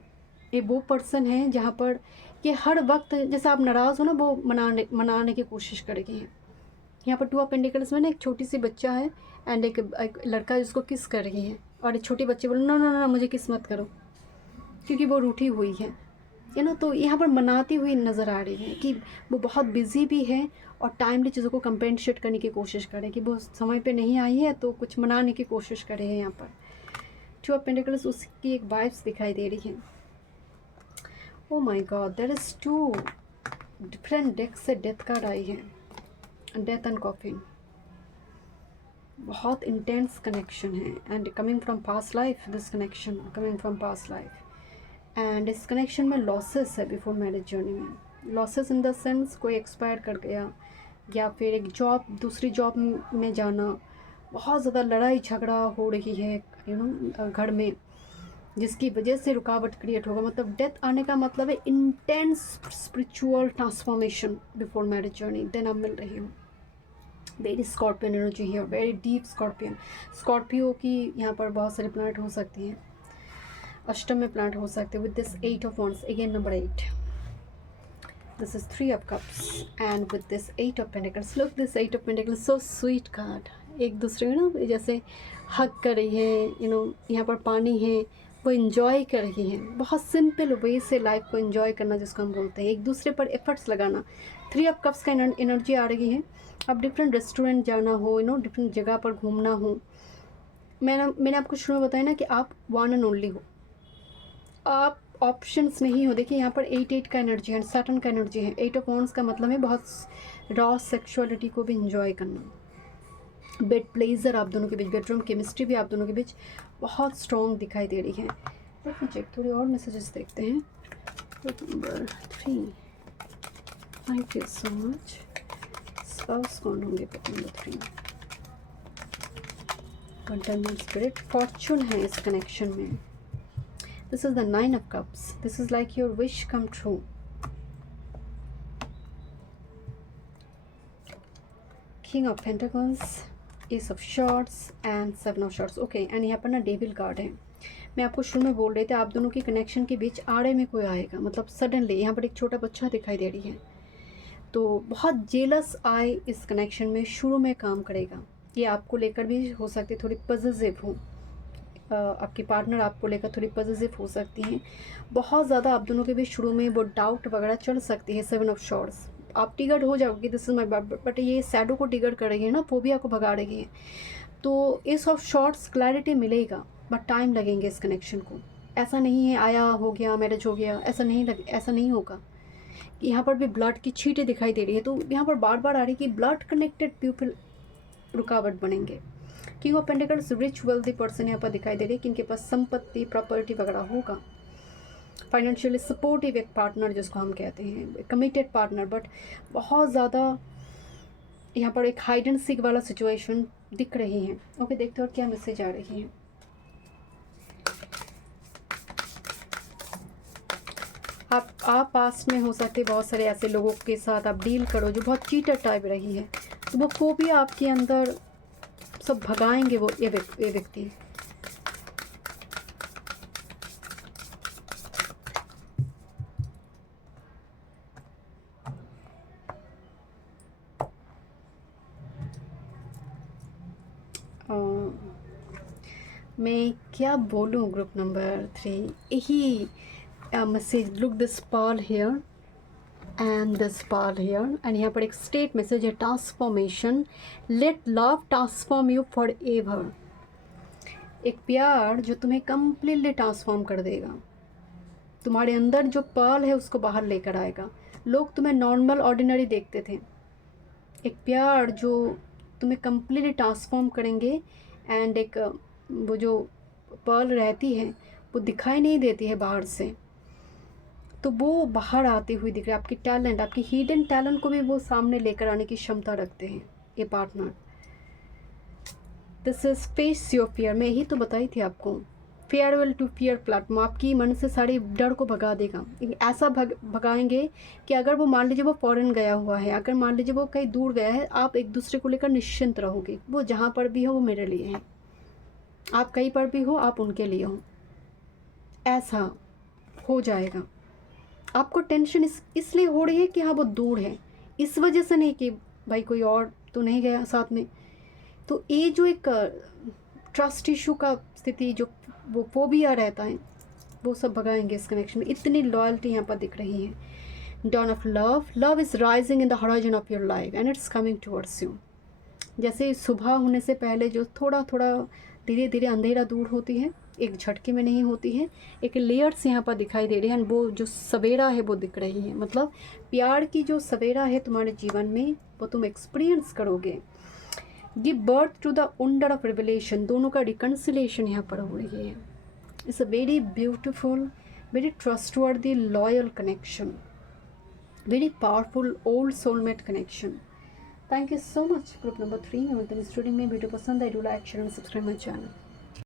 ये वो पर्सन है जहाँ पर कि हर वक्त जैसे आप नाराज़ हो ना, वो मनाने की कोशिश करेगी। यहाँ पर 2 ऑफ पेंटिकल्स में ना एक छोटी सी बच्चा है एंड एक लड़का जिसको किस कर रही है, और एक छोटी बच्ची बोले ना ना ना मुझे किस मत करो, क्योंकि वो रूठी हुई है ना। तो यहाँ पर मनाती हुई नज़र आ रही है कि वो बहुत बिजी भी है और टाइमली चीज़ों को कंपेंसेट करने की कोशिश करें, कि वो समय पे नहीं आई है तो कुछ मनाने की कोशिश करे है। यहाँ पर 2 ऑफ पेंटिकल्स, उसकी एक वाइब्स दिखाई दे रही है। Oh my god, there is 2 different deck से डेथ कार्ड आई है, डेथ एंड कॉफिन। बहुत इंटेंस कनेक्शन है and coming from past life, this connection coming from past life. And इस कनेक्शन में लॉसेस है बिफोर मैरिज जर्नी में। लॉसेस इन द सेंस कोई एक्सपायर कर गया, या फिर एक जॉब, दूसरी जॉब में जाना, बहुत ज़्यादा लड़ाई झगड़ा हो रही है घर में, जिसकी वजह से रुकावट क्रिएट होगा। मतलब डेथ आने का मतलब है intense spiritual transformation before marriage journey. Then आप मिल रही हूँ, वेरी स्कॉर्पियन एनर्जी है, वेरी डीप स्कॉर्पियन। स्कॉर्पियो की यहाँ पर बहुत सारी प्लैनेट हो सकती हैं, अष्टम में प्लांट हो सकते हैं। With this 8 of wands, again number 8, this is 3 of cups, and with this 8 of pentacles. Look this 8 of pentacles, so sweet card. एक दूसरे में ना जैसे हग कर रही है, यहाँ पर पानी है, वो इन्जॉय कर रही हैं। बहुत सिंपल वे से लाइफ को इन्जॉय करना जिसको हम बोलते हैं, एक दूसरे पर एफर्ट्स लगाना। 3 ऑफ कप्स का एनर्जी आ रही है। अब डिफरेंट रेस्टोरेंट जाना हो, डिफरेंट जगह पर घूमना हो। मैंने आपको शुरू में बताया ना कि आप वन एंड ओनली हो, आप ऑप्शंस नहीं हो। देखिए यहाँ पर 8 का एनर्जी है, सैटर्न का एनर्जी है। 8 ऑफ wands का मतलब है बहुत रॉ सेक्सुअलिटी को भी इंजॉय करना। बेड प्लेजर आप दोनों के बीच, बेडरूम केमिस्ट्री भी आप दोनों के बीच बहुत स्ट्रॉन्ग दिखाई दे रही है। चेक थोड़ी और मैसेजेस देखते हैं। Number 3, thank you so much. Spouse कौन होंगे नंबर 3? कंटरनल स्पिरिट, फॉर्चून है इस कनेक्शन में। This is the 9 of cups. This is like your wish come true. King of Pentacles, Ace of Swords and 7 of Swords. Okay, and यहाँ पर ना डेविल कार्ड है। मैं आपको शुरू में बोल रहे थे आप दोनों की कनेक्शन के बीच आड़े में कोई आएगा, मतलब सडनली। यहाँ पर एक छोटा बच्चा दिखाई दे रही है, तो बहुत जेलस आए इस कनेक्शन में शुरू में काम करेगा। ये आपको लेकर भी हो सकती है थोड़ी पॉजिटिव हो, आपकी पार्टनर आपको लेकर थोड़ी पॉजिटिव हो सकती हैं। बहुत ज़्यादा आप दोनों के बीच शुरू में वो डाउट वगैरह चल सकती है। 7 ऑफ शॉर्ट्स, आप टिगर्ड हो जाओगे, दिस इज माई बट ये सैडो को टिगर्ड करेगी ना, फोबिया को भगा रही है। तो इस ऑफ शॉर्ट्स क्लैरिटी मिलेगा, बट टाइम लगेंगे इस कनेक्शन को। ऐसा नहीं है आया हो गया मैरिज हो गया, ऐसा नहीं होगा। यहाँ पर भी ब्लड की छींटें दिखाई दे रही है, तो यहाँ पर बार बार आ रही है कि ब्लड कनेक्टेड पीपल रुकावट बनेंगे। King of pentacles rich wealthy person यहाँ पर दिखाई दे रही है कि इनके पास संपत्ति प्रॉपर्टी वगैरह होगा। फाइनेंशियली सपोर्टिव एक पार्टनर जिसको हम कहते हैं, कमिटेड पार्टनर, बट बहुत ज़्यादा यहाँ पर एक हाइड एंड सीक वाला सिचुएशन दिख रही है। ओके, देखते हो और क्या मैसेज आ रही है। आप पास में हो सकते बहुत सारे ऐसे लोगों के साथ आप डील करो जो बहुत चीटर टाइप रही है, तो वो फोबिया आपके अंदर सब भगाएंगे वो ये व्यक्ति। मैं क्या बोलूँ ग्रुप नंबर 3, यही message. Look this pearl here and this pearl here, and यहाँ पर एक स्टेट मैसेज है, transformation, let love transform you forever. एक प्यार जो तुम्हें कम्प्लीटली ट्रांसफॉर्म कर देगा, तुम्हारे अंदर जो पर्ल है उसको बाहर लेकर आएगा। लोग तुम्हें नॉर्मल ऑर्डिनरी देखते थे, एक प्यार जो तुम्हें कम्प्लीटली ट्रांसफॉर्म करेंगे। एंड एक वो जो पर्ल रहती है वो दिखाई नहीं देती है बाहर से, तो वो बाहर आती हुई दिख रही है। आपकी टैलेंट, आपकी हिडन टैलेंट को भी वो सामने लेकर आने की क्षमता रखते हैं ये partner. This is face your fear, मैं यही तो बताई थी आपको। फेयरवेल टू फियर प्लेटफॉर्म, आपकी मन से सारे डर को भगा देगा। ऐसा भगाएंगे कि अगर वो मान लीजिए वो फॉरेन गया हुआ है, अगर मान लीजिए वो कहीं दूर गया है, आप एक दूसरे को लेकर निश्चिंत रहोगे। वो जहाँ पर भी हो वो मेरे लिए है, आप कहीं पर भी हो आप उनके लिए हो, ऐसा हो जाएगा। आपको टेंशन इसलिए हो रही है कि हाँ वो दूर है, इस वजह से नहीं कि भाई कोई और तो नहीं गया साथ में। तो ये जो एक ट्रस्ट इशू का स्थिति, जो वो फोबिया रहता है, वो सब भगाएंगे इस कनेक्शन में। इतनी लॉयल्टी यहाँ पर दिख रही है। Dawn of love, love is rising in the horizon of your life and it's coming towards you. जैसे सुबह होने से पहले जो थोड़ा थोड़ा धीरे धीरे अंधेरा दूर होती है, एक झटके में नहीं होती है, एक लेयर्स यहाँ पर दिखाई दे रही है। वो जो सवेरा है वो दिख रही है, मतलब प्यार की जो सवेरा है तुम्हारे जीवन में वो तुम एक्सपीरियंस करोगे। Give birth to the wonder of revelation, दोनों का रिकन्सिलेशन यहाँ पर हो रही है। It's a very beautiful, very trustworthy, loyal connection, very powerful old soulmate connection. Thank you so much group number 3 में। स्टूडियो में वीडियो पसंद है, do like share and subscribe my channel.